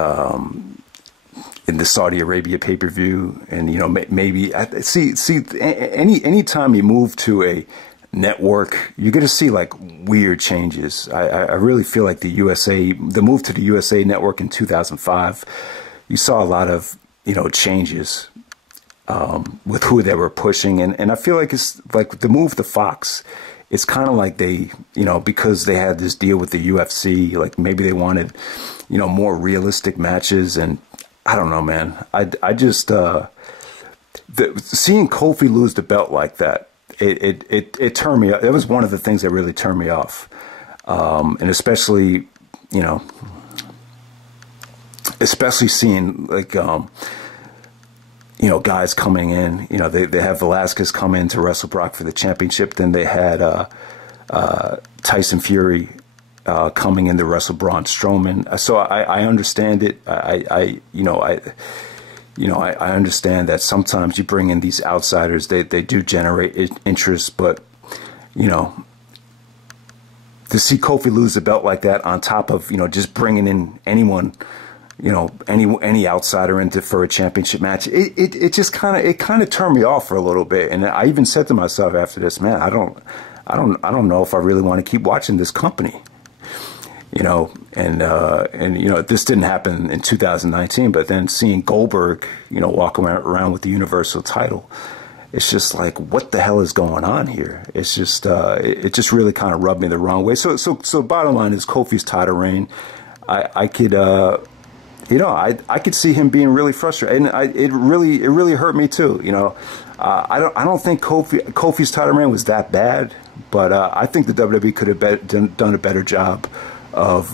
in the Saudi Arabia pay-per-view, and, you know, maybe see any time you move to a network, you're gonna see like weird changes. I really feel like the move to the USA network in 2005, you saw a lot of, you know, changes with who they were pushing, and I feel like it's like the move to Fox. It's kind of like they, you know, because they had this deal with the UFC, like maybe they wanted, you know, more realistic matches. And I don't know, man. I just seeing Kofi lose the belt like that, it turned me off. It was one of the things that really turned me off, and especially, you know, seeing like you know, guys coming in. You know, they have Velasquez come in to wrestle Brock for the championship. Then they had Tyson Fury coming in to wrestle Braun Strowman. So I understand it. I understand that sometimes you bring in these outsiders. They do generate interest, but, you know, to see Kofi lose the belt like that, on top of, you know, just bringing in anyone, you know, any outsider into for a championship match, it just kind of turned me off for a little bit. And I even said to myself after this, man, I don't know if I really want to keep watching this company. You know, and you know, this didn't happen in 2019, but then seeing Goldberg, you know, walk around with the Universal title, it's just like, what the hell is going on here? It's just it just really kind of rubbed me the wrong way. So bottom line is, Kofi's title reign, I could you know, I could see him being really frustrated, and it really hurt me too. You know, I don't think Kofi's title reign was that bad, but I think the WWE could have done a better job of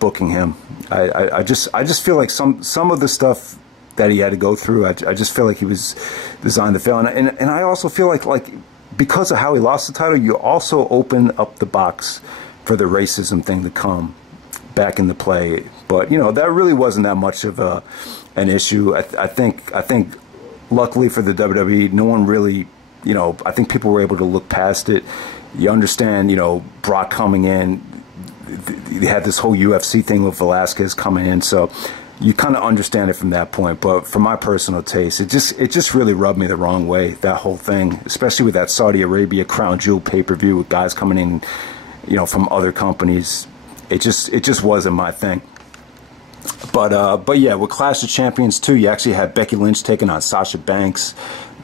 booking him. I just feel like some of the stuff that he had to go through, I just feel like he was designed to fail, and I also feel like because of how he lost the title, you also open up the box for the racism thing to come back into play. But, you know, that really wasn't that much of an issue. I think luckily for the WWE, no one really, you know, I think people were able to look past it. You understand, you know, Brock coming in, they had this whole UFC thing with Velasquez coming in, so you kind of understand it from that point. But for my personal taste, it just really rubbed me the wrong way, that whole thing, especially with that Saudi Arabia Crown Jewel pay-per-view with guys coming in, you know, from other companies. It just wasn't my thing. But yeah, with Clash of Champions 2, you actually had Becky Lynch taking on Sasha Banks.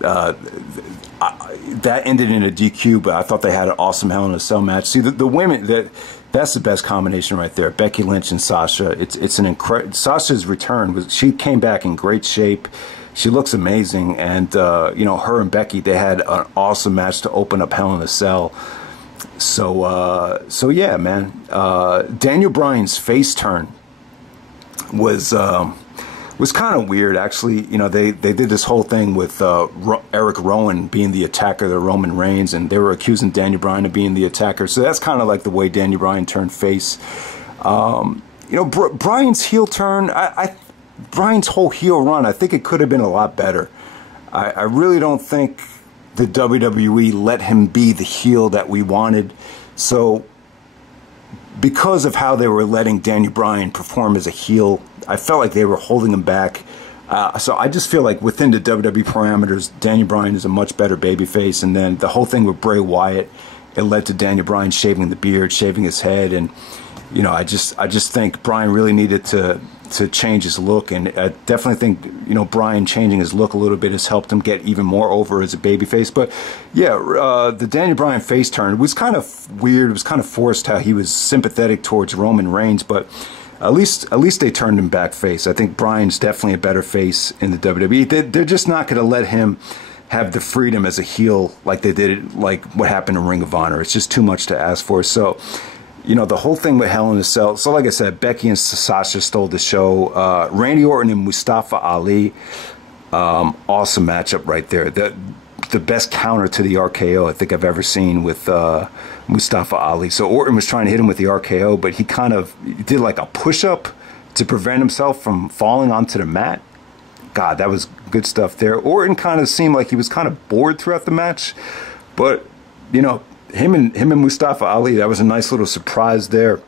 That ended in a DQ, but I thought they had an awesome Hell in a Cell match. See, the women, that's the best combination right there. Becky Lynch and Sasha. It's an incredible. Sasha's return she came back in great shape. She looks amazing, and you know, her and Becky, they had an awesome match to open up Hell in a Cell. So yeah, man. Daniel Bryan's face turn was kind of weird, actually. You know, they did this whole thing with Eric Rowan being the attacker, the Roman Reigns, and they were accusing Daniel Bryan of being the attacker. So that's kind of like the way Daniel Bryan turned face. You know, Bryan's heel turn, Bryan's whole heel run, I think it could have been a lot better. I really don't think the WWE let him be the heel that we wanted. So because of how they were letting Daniel Bryan perform as a heel, I felt like they were holding him back. So I just feel like within the WWE parameters, Daniel Bryan is a much better babyface. And then the whole thing with Bray Wyatt, it led to Daniel Bryan shaving the beard, shaving his head. And, you know, I just think Bryan really needed to change his look. And I definitely think, you know, Bryan changing his look a little bit has helped him get even more over as a babyface. But yeah, the Daniel Bryan face turn was kind of weird. It was kind of forced how he was sympathetic towards Roman Reigns, but at least they turned him back face. I think Bryan's definitely a better face in the WWE. They're just not going to let him have the freedom as a heel like they did, like what happened in Ring of Honor. It's just too much to ask for. So, you know, the whole thing with Hell in a Cell. So, like I said, Becky and Sasha stole the show. Randy Orton and Mustafa Ali, awesome matchup right there. The best counter to the RKO I think I've ever seen with Mustafa Ali. So Orton was trying to hit him with the RKO, but he kind of did like a push-up to prevent himself from falling onto the mat. God, that was good stuff there. Orton kind of seemed like he was kind of bored throughout the match, but, you know, him and Mustafa Ali, that was a nice little surprise there.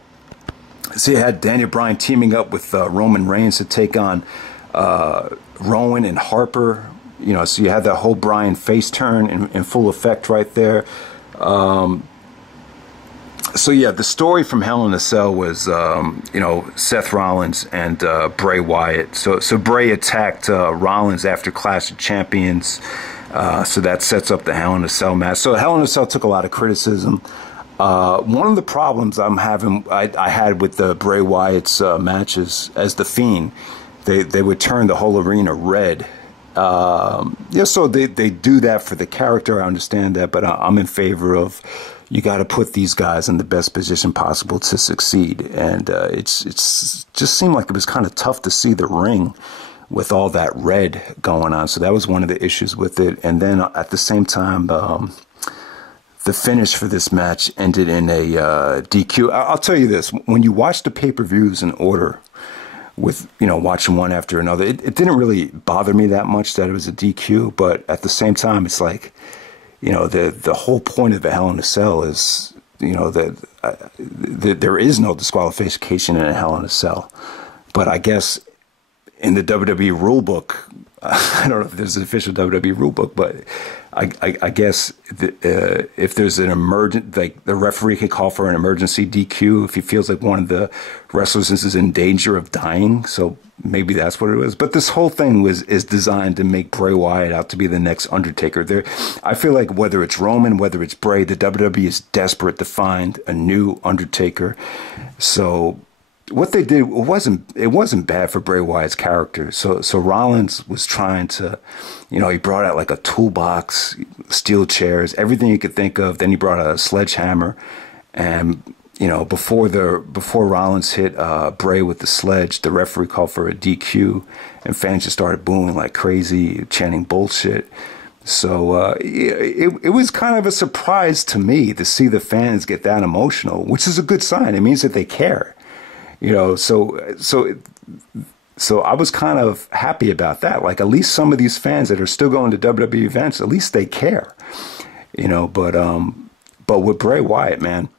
So you had Daniel Bryan teaming up with Roman Reigns to take on Rowan and Harper. You know, so you had that whole Bryan face turn in full effect right there. So yeah, the story from Hell in a Cell was, you know, Seth Rollins and Bray Wyatt. So Bray attacked Rollins after Clash of Champions. So that sets up the Hell in a Cell match. So Hell in a Cell took a lot of criticism. One of the problems I had with the Bray Wyatt's matches as the Fiend, they would turn the whole arena red. Yeah, so they do that for the character. I understand that, but I'm in favor of, you got to put these guys in the best position possible to succeed. And it's just seemed like it was kind of tough to see the ring with all that red going on. So that was one of the issues with it. And then at the same time, the finish for this match ended in a DQ. I'll tell you this, when you watch the pay-per-views in order, with, you know, watching one after another, it didn't really bother me that much that it was a DQ, but at the same time, it's like, you know, the whole point of the Hell in a Cell is, you know, that there is no disqualification in a Hell in a Cell. But I guess in the WWE rule book, I don't know if there's an official WWE rule book, but I guess if there's an emergent, like the referee can call for an emergency DQ if he feels like one of the wrestlers is in danger of dying. So maybe that's what it was. But this whole thing is designed to make Bray Wyatt out to be the next Undertaker. I feel like whether it's Roman, whether it's Bray, the WWE is desperate to find a new Undertaker. So what they did, it wasn't bad for Bray Wyatt's character. So Rollins was trying to, you know, he brought out like a toolbox, steel chairs, everything you could think of. Then he brought out a sledgehammer, and, you know, before Rollins hit Bray with the sledge, the referee called for a DQ, and fans just started booing like crazy, chanting bullshit. So it was kind of a surprise to me to see the fans get that emotional, which is a good sign. It means that they care. You know, so I was kind of happy about that. Like, at least some of these fans that are still going to WWE events, at least they care. You know, but with Bray Wyatt, man,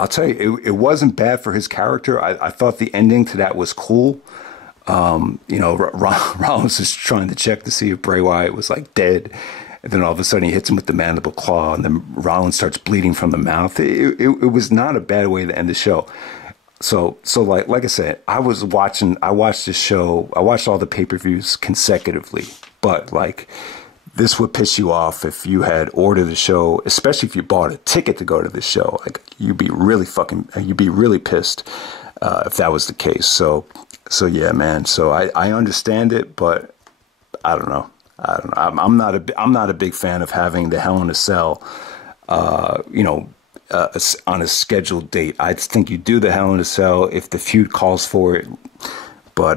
I'll tell you, it wasn't bad for his character. I thought the ending to that was cool. You know, Rollins is trying to check to see if Bray Wyatt was like dead. And then all of a sudden he hits him with the mandible claw, and then Rollins starts bleeding from the mouth. It was not a bad way to end the show. So like I said, I watched this show, I watched all the pay-per-views consecutively, but like this would piss you off if you had ordered the show, especially if you bought a ticket to go to the show. Like you'd be really pissed if that was the case. So yeah, man. So I understand it, but I don't know. I'm not a big fan of having the Hell in a Cell, on a scheduled date. I think you do the Hell in a Cell if the feud calls for it, but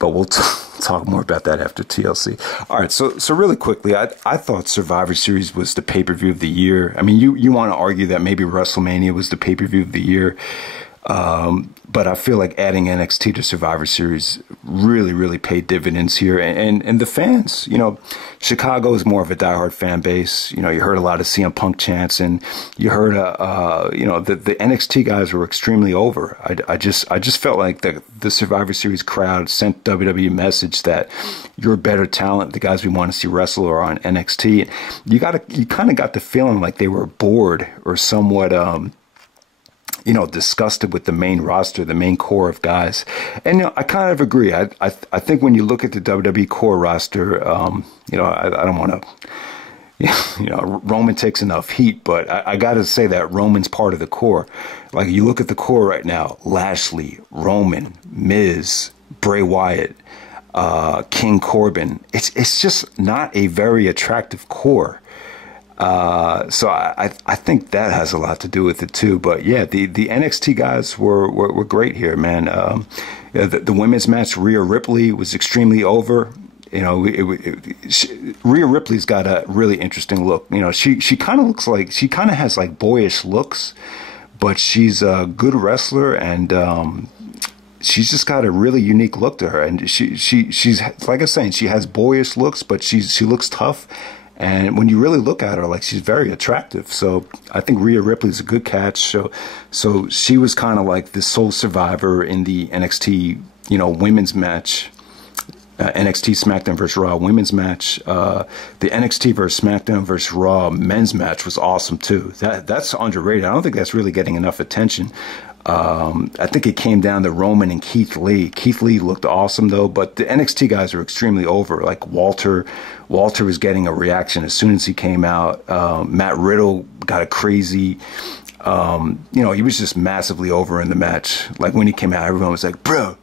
we'll talk more about that after TLC. All right, so really quickly, I thought Survivor Series was the pay-per-view of the year. I mean, you want to argue that maybe WrestleMania was the pay-per-view of the year, but I feel like adding NXT to Survivor Series really paid dividends here. And the fans, Chicago is more of a diehard fan base. You heard a lot of CM Punk chants, and you heard, the NXT guys were extremely over. I just felt like the Survivor Series crowd sent WWE a message that you're better talent. The guys we want to see wrestle are on NXT. You kind of got the feeling like they were bored or somewhat, disgusted with the main roster, the main core of guys. And, I kind of agree. I think when you look at the WWE core roster, I don't want to, Roman takes enough heat, but I got to say that Roman's part of the core. Like you look at the core right now, Lashley, Roman, Miz, Bray Wyatt, King Corbin. It's just not a very attractive core. So I think that has a lot to do with it too. But yeah, the NXT guys were great here, man. The women's match, Rhea Ripley, was extremely over. Rhea Ripley's got a really interesting look. She kind of has like boyish looks, but she's a good wrestler, and she's just got a really unique look to her. And she's like I was saying, she has boyish looks, but she looks tough. And when you really look at her, like she's very attractive. So I think Rhea Ripley's a good catch. So she was kind of like the sole survivor in the NXT, women's match, NXT SmackDown versus Raw women's match. The NXT versus SmackDown versus Raw men's match was awesome too. That's underrated. I don't think that's really getting enough attention. I think it came down to Roman and Keith Lee. Keith Lee looked awesome though, but the NXT guys are extremely over. Like Walter was getting a reaction as soon as he came out. Matt Riddle got a crazy, he was just massively over in the match. Like when he came out, everyone was like, bro.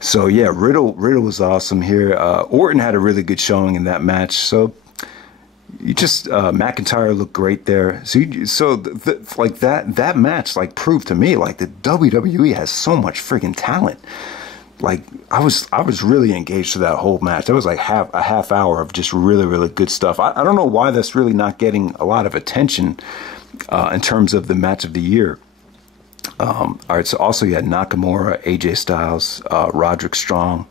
So yeah, Riddle was awesome here. Orton had a really good showing in that match. So you just McIntyre looked great there. So that match like proved to me like the WWE has so much freaking talent. Like I was really engaged to that whole match. That was like a half hour of just really good stuff. I don't know why that's really not getting a lot of attention in terms of the match of the year. All right, so also you had Nakamura, AJ Styles, Roderick Strong.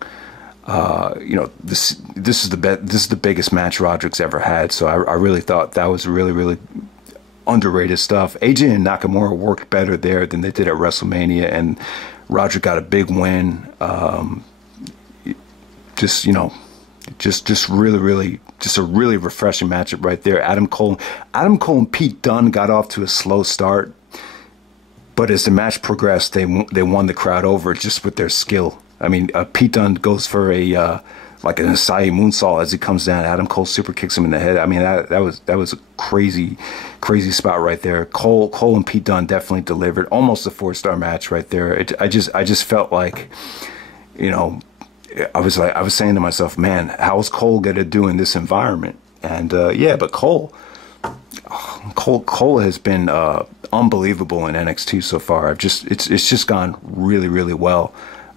This is the biggest match Roderick's ever had. So I really thought that was really underrated stuff. AJ and Nakamura worked better there than they did at WrestleMania, and Roderick got a big win. Just a really refreshing matchup right there. Adam Cole and Pete Dunne got off to a slow start, but as the match progressed, they won the crowd over just with their skill. I mean, Pete Dunne goes for like an Asai moonsault as he comes down. Adam Cole super kicks him in the head. I mean, that was a crazy spot right there. Cole and Pete Dunne definitely delivered. Almost a 4-star match right there. I just felt like, I was saying to myself, man, how is Cole gonna do in this environment? And yeah, but Cole has been unbelievable in NXT so far. It's just gone really well.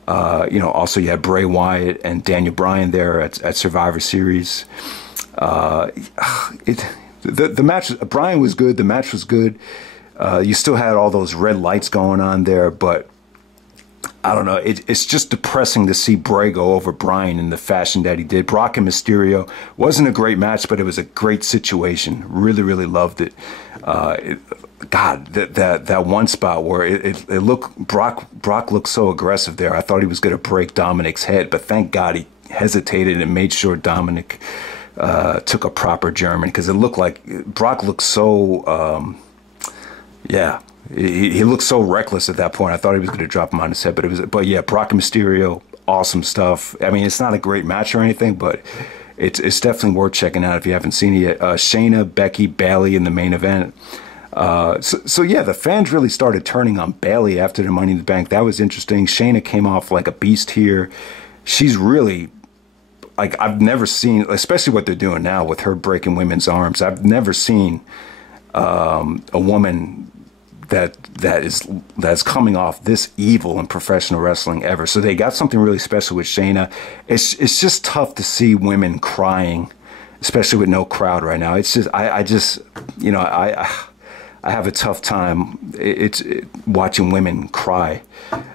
Also you had Bray Wyatt and Daniel Bryan there at Survivor Series. The match, Bryan was good. The match was good. You still had all those red lights going on there, but I don't know. It's just depressing to see Bray go over Bryan in the fashion that he did. Brock and Mysterio wasn't a great match, but it was a great situation. Really loved it. God, that one spot where it looked, Brock looked so aggressive there. I thought he was going to break Dominic's head, but thank God he hesitated and made sure Dominic took a proper German, because it looked like Brock looked so, He looked so reckless at that point. I thought he was going to drop him on his head, but yeah, Brock and Mysterio, awesome stuff. I mean, it's not a great match or anything, but it's definitely worth checking out if you haven't seen it yet. Shayna, Becky, Bayley in the main event. So yeah, the fans really started turning on Bayley after the Money in the Bank. That was interesting. Shayna came off like a beast here. She's really, like, I've never seen, especially what they're doing now with her breaking women's arms. I've never seen a woman that's coming off this evil in professional wrestling ever. So they got something really special with Shayna. It's just tough to see women crying, especially with no crowd right now. It's just I just you know I have a tough time watching women cry.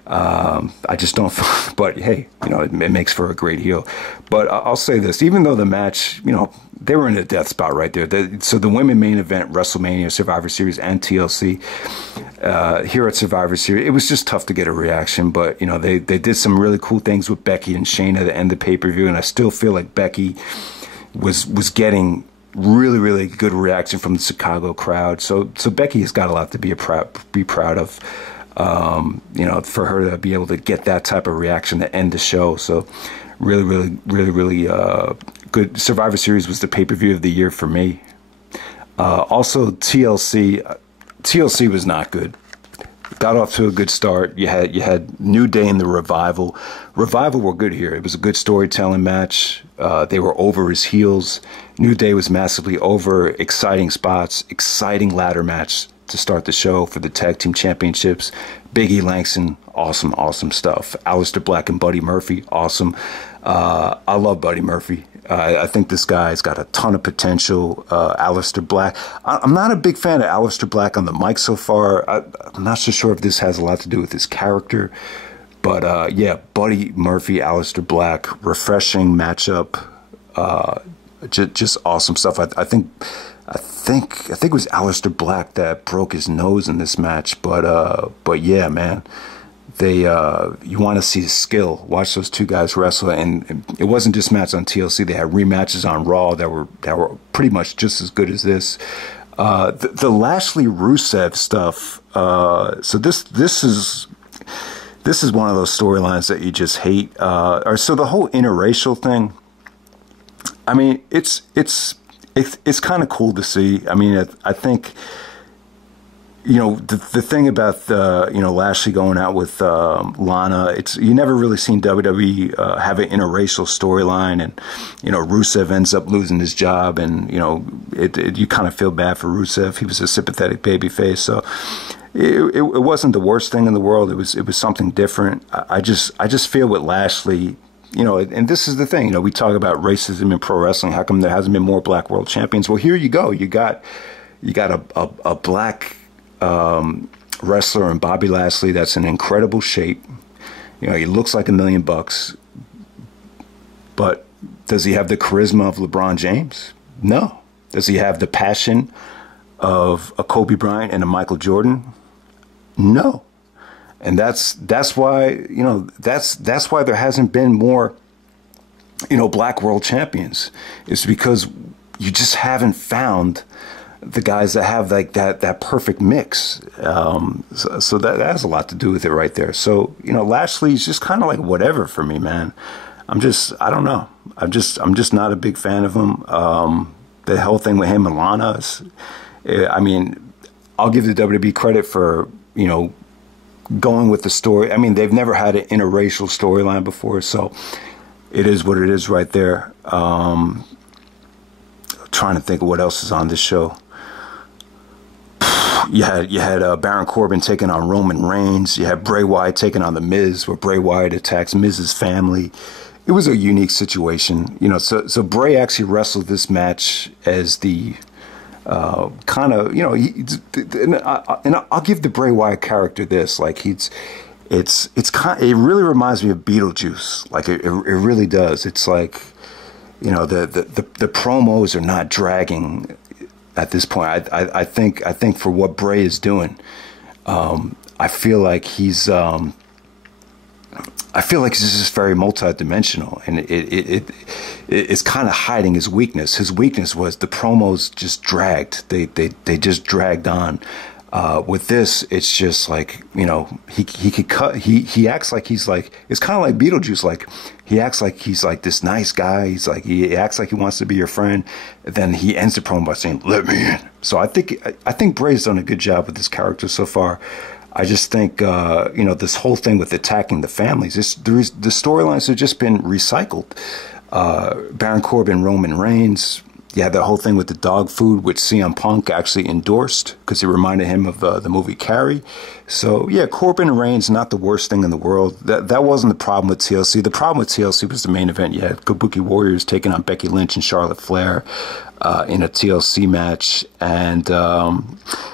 I just don't. But hey, you know, it makes for a great heel. But I'll say this: even though the match, you know, they were in a death spot right there. So the women main event, WrestleMania, Survivor Series, and TLC here at Survivor Series, it was just tough to get a reaction. But you know, they did some really cool things with Becky and Shayna to end the pay-per-view, and I still feel like Becky was getting really good reaction from the Chicago crowd. So Becky has got a lot to be proud of. You know, for her to be able to get that type of reaction to end the show. So really good. Survivor Series was the pay-per-view of the year for me. Also TLC was not good. Got off to a good start. You had New Day and the Revival. Revival were good here. It was a good storytelling match. They were over as heels. New Day was massively over. Exciting spots. Exciting ladder match to start the show for the tag team championships. Big E Langston, awesome stuff. Alistair Black and Buddy Murphy, awesome. I love Buddy Murphy. I think this guy's got a ton of potential. Alistair Black. I'm not a big fan of Alistair Black on the mic so far. I'm not so sure if this has a lot to do with his character. But yeah, Buddy Murphy, Alistair Black, refreshing matchup. Just awesome stuff. I think it was Alistair Black that broke his nose in this match. But yeah, man. You want to see skill. Watch those two guys wrestle, and it wasn't just matches on TLC. They had rematches on Raw that were pretty much just as good as this. The Lashley Rusev stuff. So this is one of those storylines that you just hate. So the whole interracial thing. I mean, it's kind of cool to see. I mean, I think. You know, the thing about Lashley going out with Lana, you never really seen WWE have an interracial storyline, and you know Rusev ends up losing his job, and you know you kind of feel bad for Rusev. He was a sympathetic babyface, so it wasn't the worst thing in the world. It was something different. I just feel with Lashley. You know, and this is the thing. You know, we talk about racism in pro wrestling. How come there hasn't been more black world champions? Well, here you go. You got a black wrestler and Bobby Lashley that's in incredible shape. You know, he looks like $1 million, but does he have the charisma of LeBron James? No. Does he have the passion of a Kobe Bryant and a Michael Jordan? No. And that's why, you know, that's why there hasn't been more, you know, black world champions. It's because you just haven't found the guys that have like that perfect mix. So that has a lot to do with it right there. So, you know, Lashley's just kind of like whatever for me, man. I don't know. I'm just not a big fan of him. The whole thing with him and Lana, I mean, I'll give the WWE credit for, you know, going with the story. I mean, they've never had an interracial storyline before, so it is what it is right there. Trying to think of what else is on this show. You had Baron Corbin taking on Roman Reigns. You had Bray Wyatt taking on The Miz, where Bray Wyatt attacks Miz's family. It was a unique situation, you know. So Bray actually wrestled this match as the kind of, you know, and I'll give the Bray Wyatt character this, like it really reminds me of Beetlejuice, like it really does. It's like, you know, the promos are not dragging. At this point, I think for what Bray is doing, I feel like he's just very multidimensional, and it's kind of hiding his weakness. His weakness was the promos just dragged. They just dragged on. With this, it's just like, you know, he could cut. He acts like he's like, it's kind of like Beetlejuice. Like, he acts like he's like this nice guy. He acts like he wants to be your friend. Then he ends the promo by saying, "Let me in." So I think Bray's done a good job with this character so far. I just think, you know, this whole thing with attacking the families, the storylines have just been recycled. Baron Corbin, Roman Reigns. Yeah, the whole thing with the dog food, which CM Punk actually endorsed because it reminded him of the movie Carrie. So, yeah, Corbin and Reigns, not the worst thing in the world. That wasn't the problem with TLC. The problem with TLC was the main event. You had Kabuki Warriors taking on Becky Lynch and Charlotte Flair in a TLC match. And,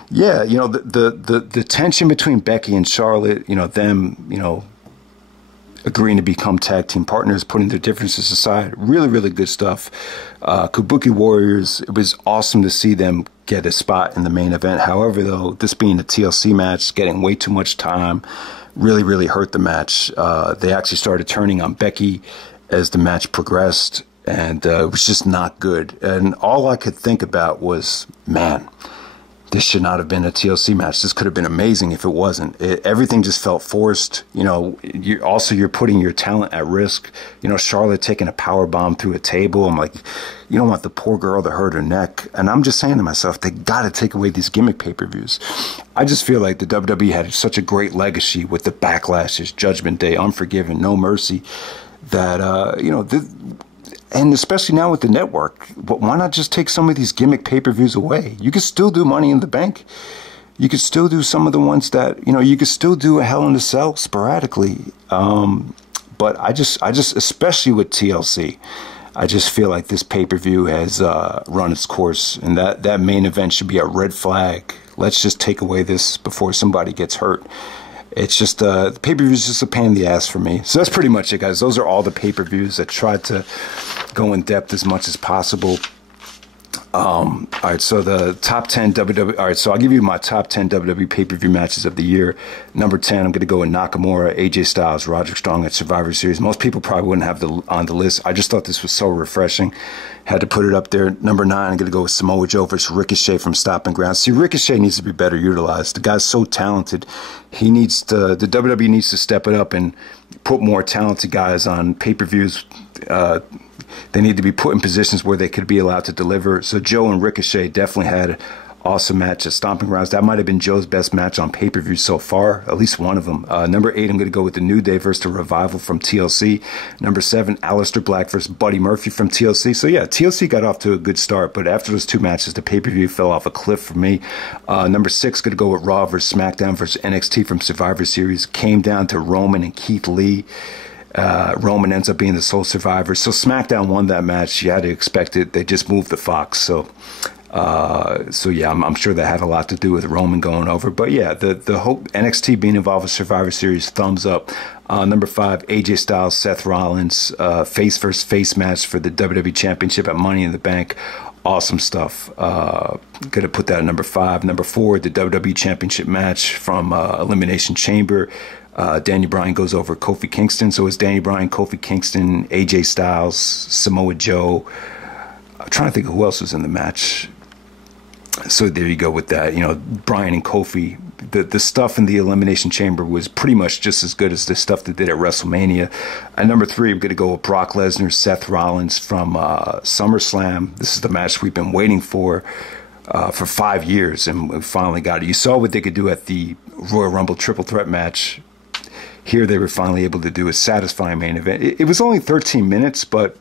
yeah, you know, the tension between Becky and Charlotte, you know, them, you know, agreeing to become tag team partners, putting their differences aside. Really, really good stuff. Kabuki Warriors, it was awesome to see them get a spot in the main event. However, though, this being a TLC match, getting way too much time, really, really hurt the match. They actually started turning on Becky as the match progressed, and it was just not good. And all I could think about was, man, this should not have been a TLC match. This could have been amazing if it wasn't. Everything just felt forced. You know, you're putting your talent at risk. You know, Charlotte taking a power bomb through a table. I'm like, you don't want the poor girl to hurt her neck. And I'm just saying to myself, they got to take away these gimmick pay-per-views. I just feel like the WWE had such a great legacy with the Backlashes, Judgment Day, Unforgiven, No Mercy, that, you know, and especially now with the network, but why not just take some of these gimmick pay-per-views away? You could still do Money in the Bank. You could still do some of the ones that, you know, you could still do a Hell in a Cell sporadically. But I just, especially with TLC, I just feel like this pay-per-view has run its course, and that main event should be a red flag. Let's just take away this before somebody gets hurt. It's just, the pay-per-view is just a pain in the ass for me. So that's pretty much it, guys. Those are all the pay-per-views. I tried to go in depth as much as possible. All right, so the top 10 WWE. All right, so I'll give you my top 10 WWE pay-per-view matches of the year. Number 10, I'm going to go with Nakamura, AJ Styles, Roderick Strong at Survivor Series. Most people probably wouldn't have on the list. I just thought this was so refreshing. Had to put it up there. Number 9, I'm going to go with Samoa Joe versus Ricochet from Stomping Grounds. See, Ricochet needs to be better utilized. The guy's so talented. The WWE needs to step it up and put more talented guys on pay-per-views. They need to be put in positions where they could be allowed to deliver. So Joe and Ricochet definitely had an awesome match at Stomping Grounds. That might have been Joe's best match on pay-per-view so far, at least one of them. Number 8, I'm going to go with the New Day versus the Revival from TLC. Number 7, Alistair Black versus Buddy Murphy from TLC. So yeah, TLC got off to a good start, but after those two matches, the pay-per-view fell off a cliff for me. Number 6, going to go with Raw versus Smackdown versus NXT from Survivor Series. Came down to Roman and Keith Lee. Roman ends up being the sole survivor. So SmackDown won that match. You had to expect it. They just moved the Fox. So yeah, I'm sure that had a lot to do with Roman going over. But yeah, the whole NXT being involved with Survivor Series, thumbs up. Number 5, AJ Styles, Seth Rollins, face versus face match for the WWE Championship at Money in the Bank. Awesome stuff. Gonna put that at number 5. Number 4, the WWE Championship match from Elimination Chamber. Daniel Bryan goes over Kofi Kingston. So it's Daniel Bryan, Kofi Kingston, AJ Styles, Samoa Joe. I'm trying to think of who else was in the match. So there you go with that. You know, Bryan and Kofi. The stuff in the Elimination Chamber was pretty much just as good as the stuff they did at WrestleMania. At number 3, I'm going to go with Brock Lesnar, Seth Rollins from SummerSlam. This is the match we've been waiting for 5 years, and we finally got it. You saw what they could do at the Royal Rumble Triple Threat match. Here they were finally able to do a satisfying main event. It was only 13 minutes, but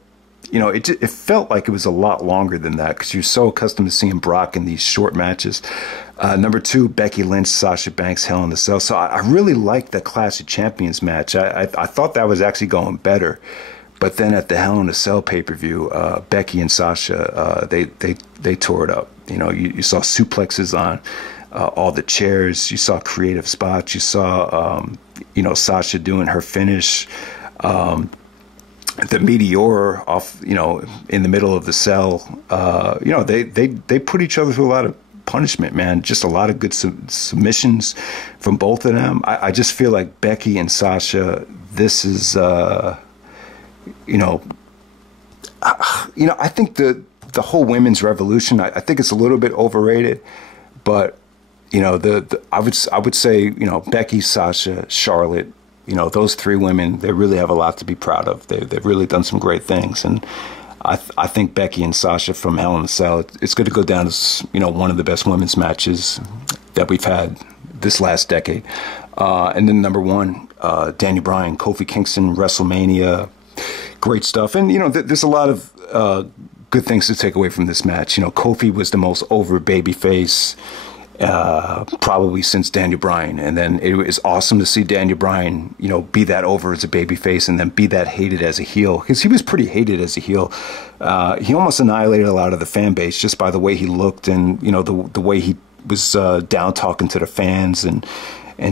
you know, it felt like it was a lot longer than that because you're so accustomed to seeing Brock in these short matches. Number 2, Becky Lynch, Sasha Banks, Hell in a Cell. So I really liked the Clash of Champions match. I thought that was actually going better. But then at the Hell in a Cell pay-per-view, Becky and Sasha, they tore it up. You know, you saw suplexes on all the chairs. You saw creative spots. You saw, you know, Sasha doing her finish. The Meteor off, you know, in the middle of the cell. You know, they put each other through a lot of punishment, man. Just a lot of good submissions from both of them. I just feel like Becky and Sasha, this is, you know, I think the whole women's revolution, I think it's a little bit overrated, but you know, I would say, you know, Becky, Sasha, Charlotte, you know, those three women, they really have a lot to be proud of. They've really done some great things. And I think Becky and Sasha from Hell in a Cell, it's going to go down as, you know, one of the best women's matches that we've had this last decade. And then number one, Daniel Bryan, Kofi Kingston, WrestleMania, great stuff. And, you know, there's a lot of good things to take away from this match. You know, Kofi was the most over babyface probably since Daniel Bryan. And then it was awesome to see Daniel Bryan, you know, be that over as a babyface and then be that hated as a heel, because he was pretty hated as a heel. He almost annihilated a lot of the fan base just by the way he looked and, you know, the way he was down talking to the fans and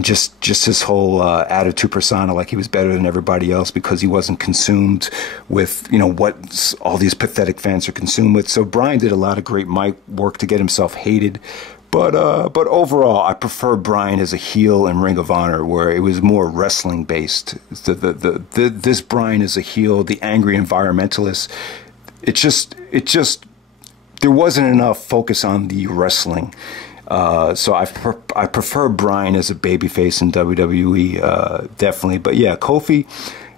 just his whole attitude persona, like he was better than everybody else because he wasn't consumed with, you know, what all these pathetic fans are consumed with. So Bryan did a lot of great mic work to get himself hated. But overall, I prefer Bryan as a heel in Ring of Honor, where it was more wrestling based. This Bryan as a heel, the angry environmentalist, it just there wasn't enough focus on the wrestling. So I prefer Bryan as a babyface in WWE, definitely. But yeah, Kofi,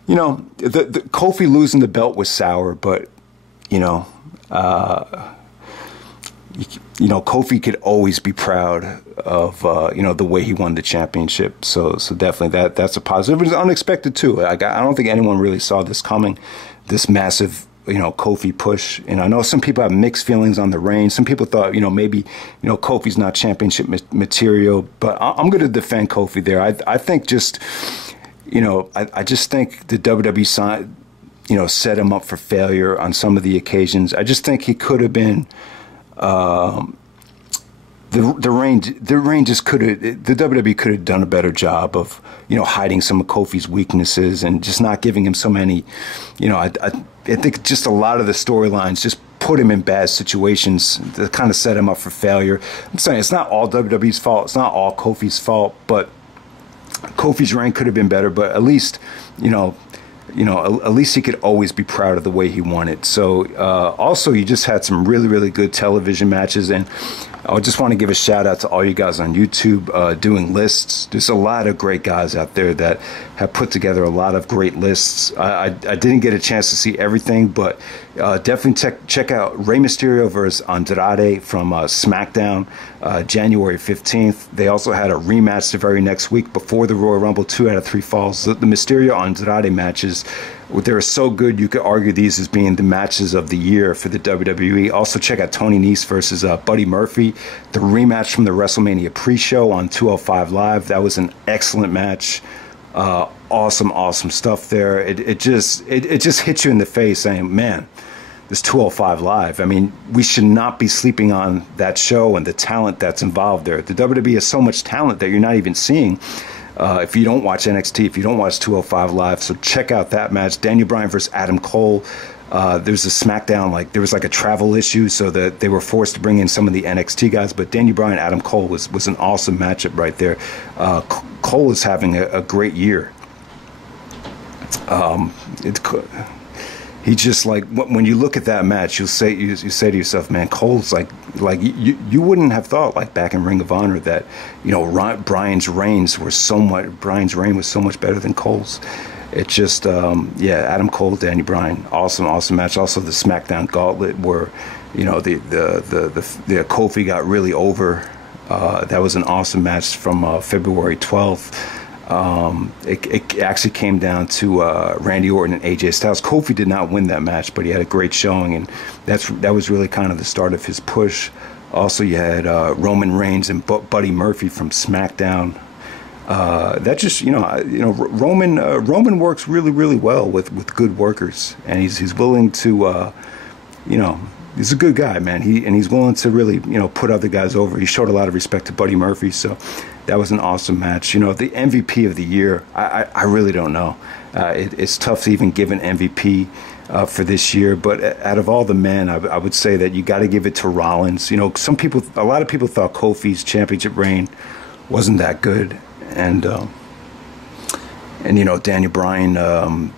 you know, the Kofi losing the belt was sour, but you know, Kofi could always be proud of you know, the way he won the championship. So definitely that's a positive. It was unexpected too. I don't think anyone really saw this coming. This massive, you know, Kofi push. And I know some people have mixed feelings on the reign. Some people thought, you know, maybe, you know, Kofi's not championship material, but I'm going to defend Kofi there. I think just, you know, I just think the WWE side, you know, set him up for failure on some of the occasions. I just think he could have been, the reign just could have, the WWE could have done a better job of, you know, hiding some of Kofi's weaknesses and just not giving him so many, you know, I think just a lot of the storylines just put him in bad situations that kind of set him up for failure. I'm saying it's not all WWE's fault. It's not all Kofi's fault, but Kofi's reign could have been better, but at least, at least he could always be proud of the way he won it. So also, you just had some really, really good television matches. And I just want to give a shout out to all you guys on YouTube doing lists. There's a lot of great guys out there that have put together a lot of great lists. I didn't get a chance to see everything, but definitely check out Rey Mysterio versus Andrade from Smackdown, January 15th. They also had a rematch the very next week before the Royal Rumble, 2 out of 3 falls. The Mysterio Andrade matches, they're so good you could argue these as being the matches of the year for the WWE. Also check out Tony Nese versus Buddy Murphy, the rematch from the WrestleMania pre-show on 205 Live. That was an excellent match. Awesome stuff there. It just hits you in the face saying, man, this 205 Live, I mean, we should not be sleeping on that show and the talent that's involved there. The WWE has so much talent that you're not even seeing if you don't watch NXT, if you don't watch 205 Live. So check out that match. Daniel Bryan versus Adam Cole. There's a SmackDown, there was a travel issue, so that they were forced to bring in some of the NXT guys. But Daniel Bryan, Adam Cole was an awesome matchup right there. Cole is having a great year. He just, when you look at that match, you say to yourself, man, Cole's you wouldn't have thought back in Ring of Honor that, you know, Bryan's reign was so much better than Cole's. It just, Adam Cole, Daniel Bryan, awesome match. Also the SmackDown Gauntlet, where, you know, the Kofi got really over. That was an awesome match from February 12th. It actually came down to Randy Orton and AJ Styles. Kofi did not win that match, but he had a great showing, and that was really kind of the start of his push. Also, you had Roman Reigns and Buddy Murphy from SmackDown. That just, Roman works really, really well with good workers, and he's willing to, he's a good guy, man. He's willing to really, put other guys over. He showed a lot of respect to Buddy Murphy, so that was an awesome match. The MVP of the year, I really don't know. It's tough to even give an MVP for this year, but out of all the men, I would say that you got to give it to Rollins. A lot of people thought Kofi's championship reign wasn't that good. And Daniel Bryan, I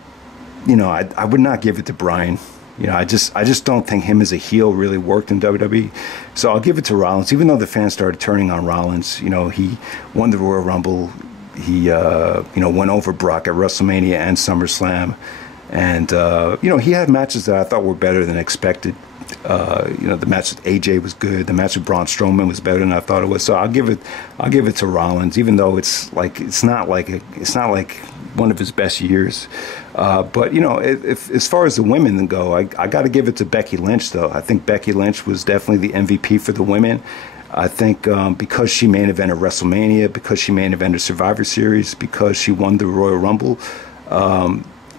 would not give it to Bryan. You know, I just don't think him as a heel really worked in WWE. So I'll give it to Rollins, even though the fans started turning on Rollins. You know, he won the Royal Rumble. He, you know, went over Brock at WrestleMania and SummerSlam. And, you know, he had matches that I thought were better than expected. You know, the match with AJ was good. The match with Braun Strowman was better than I thought it was. So I'll give it to Rollins, even though it's not like one of his best years. But you know, if as far as the women go, I got to give it to Becky Lynch, though. I think Becky Lynch was definitely the MVP for the women. I think because she main evented WrestleMania, because she main evented Survivor Series, because she won the Royal Rumble.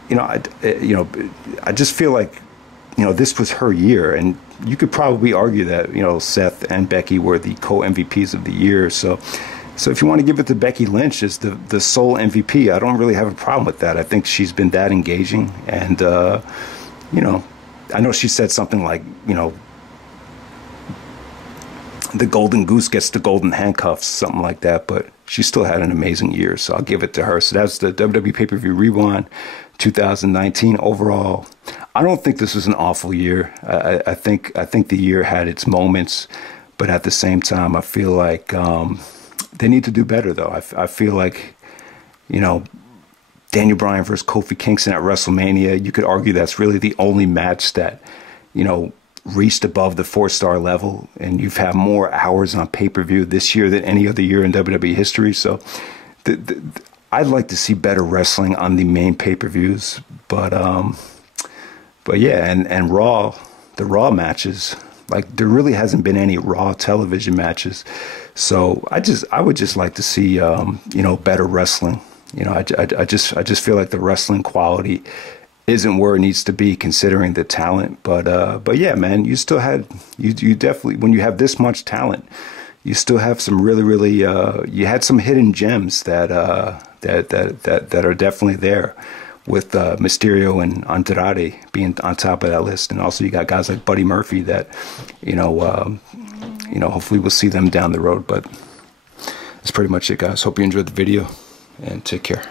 You know, I just feel like, you know, this was her year, and you could probably argue that, you know, Seth and Becky were the co-MVPs of the year. So if you want to give it to Becky Lynch as the sole MVP, I don't really have a problem with that. I think she's been that engaging, and you know, I know she said something like, you know, the golden goose gets the golden handcuffs, something like that, but she still had an amazing year, so I'll give it to her. So that's the WWE PPV Rewind 2019 overall. I don't think this was an awful year. I think the year had its moments, but at the same time, I feel like they need to do better, though. I feel like, you know, Daniel Bryan versus Kofi Kingston at WrestleMania, you could argue that's really the only match that, you know, reached above the 4-star level, and you've had more hours on pay-per-view this year than any other year in WWE history. So I'd like to see better wrestling on the main pay-per-views, but yeah, and Raw, the Raw matches, like, there really hasn't been any Raw television matches. So I would just like to see, you know, better wrestling. You know, I just feel like the wrestling quality isn't where it needs to be, considering the talent. But yeah, man, you still had, you definitely, when you have this much talent, you still have some really you had some hidden gems that that are definitely there, with Mysterio and Andrade being on top of that list. And also you got guys like Buddy Murphy that, you know, hopefully we'll see them down the road. But that's pretty much it, guys. Hope you enjoyed the video, and take care.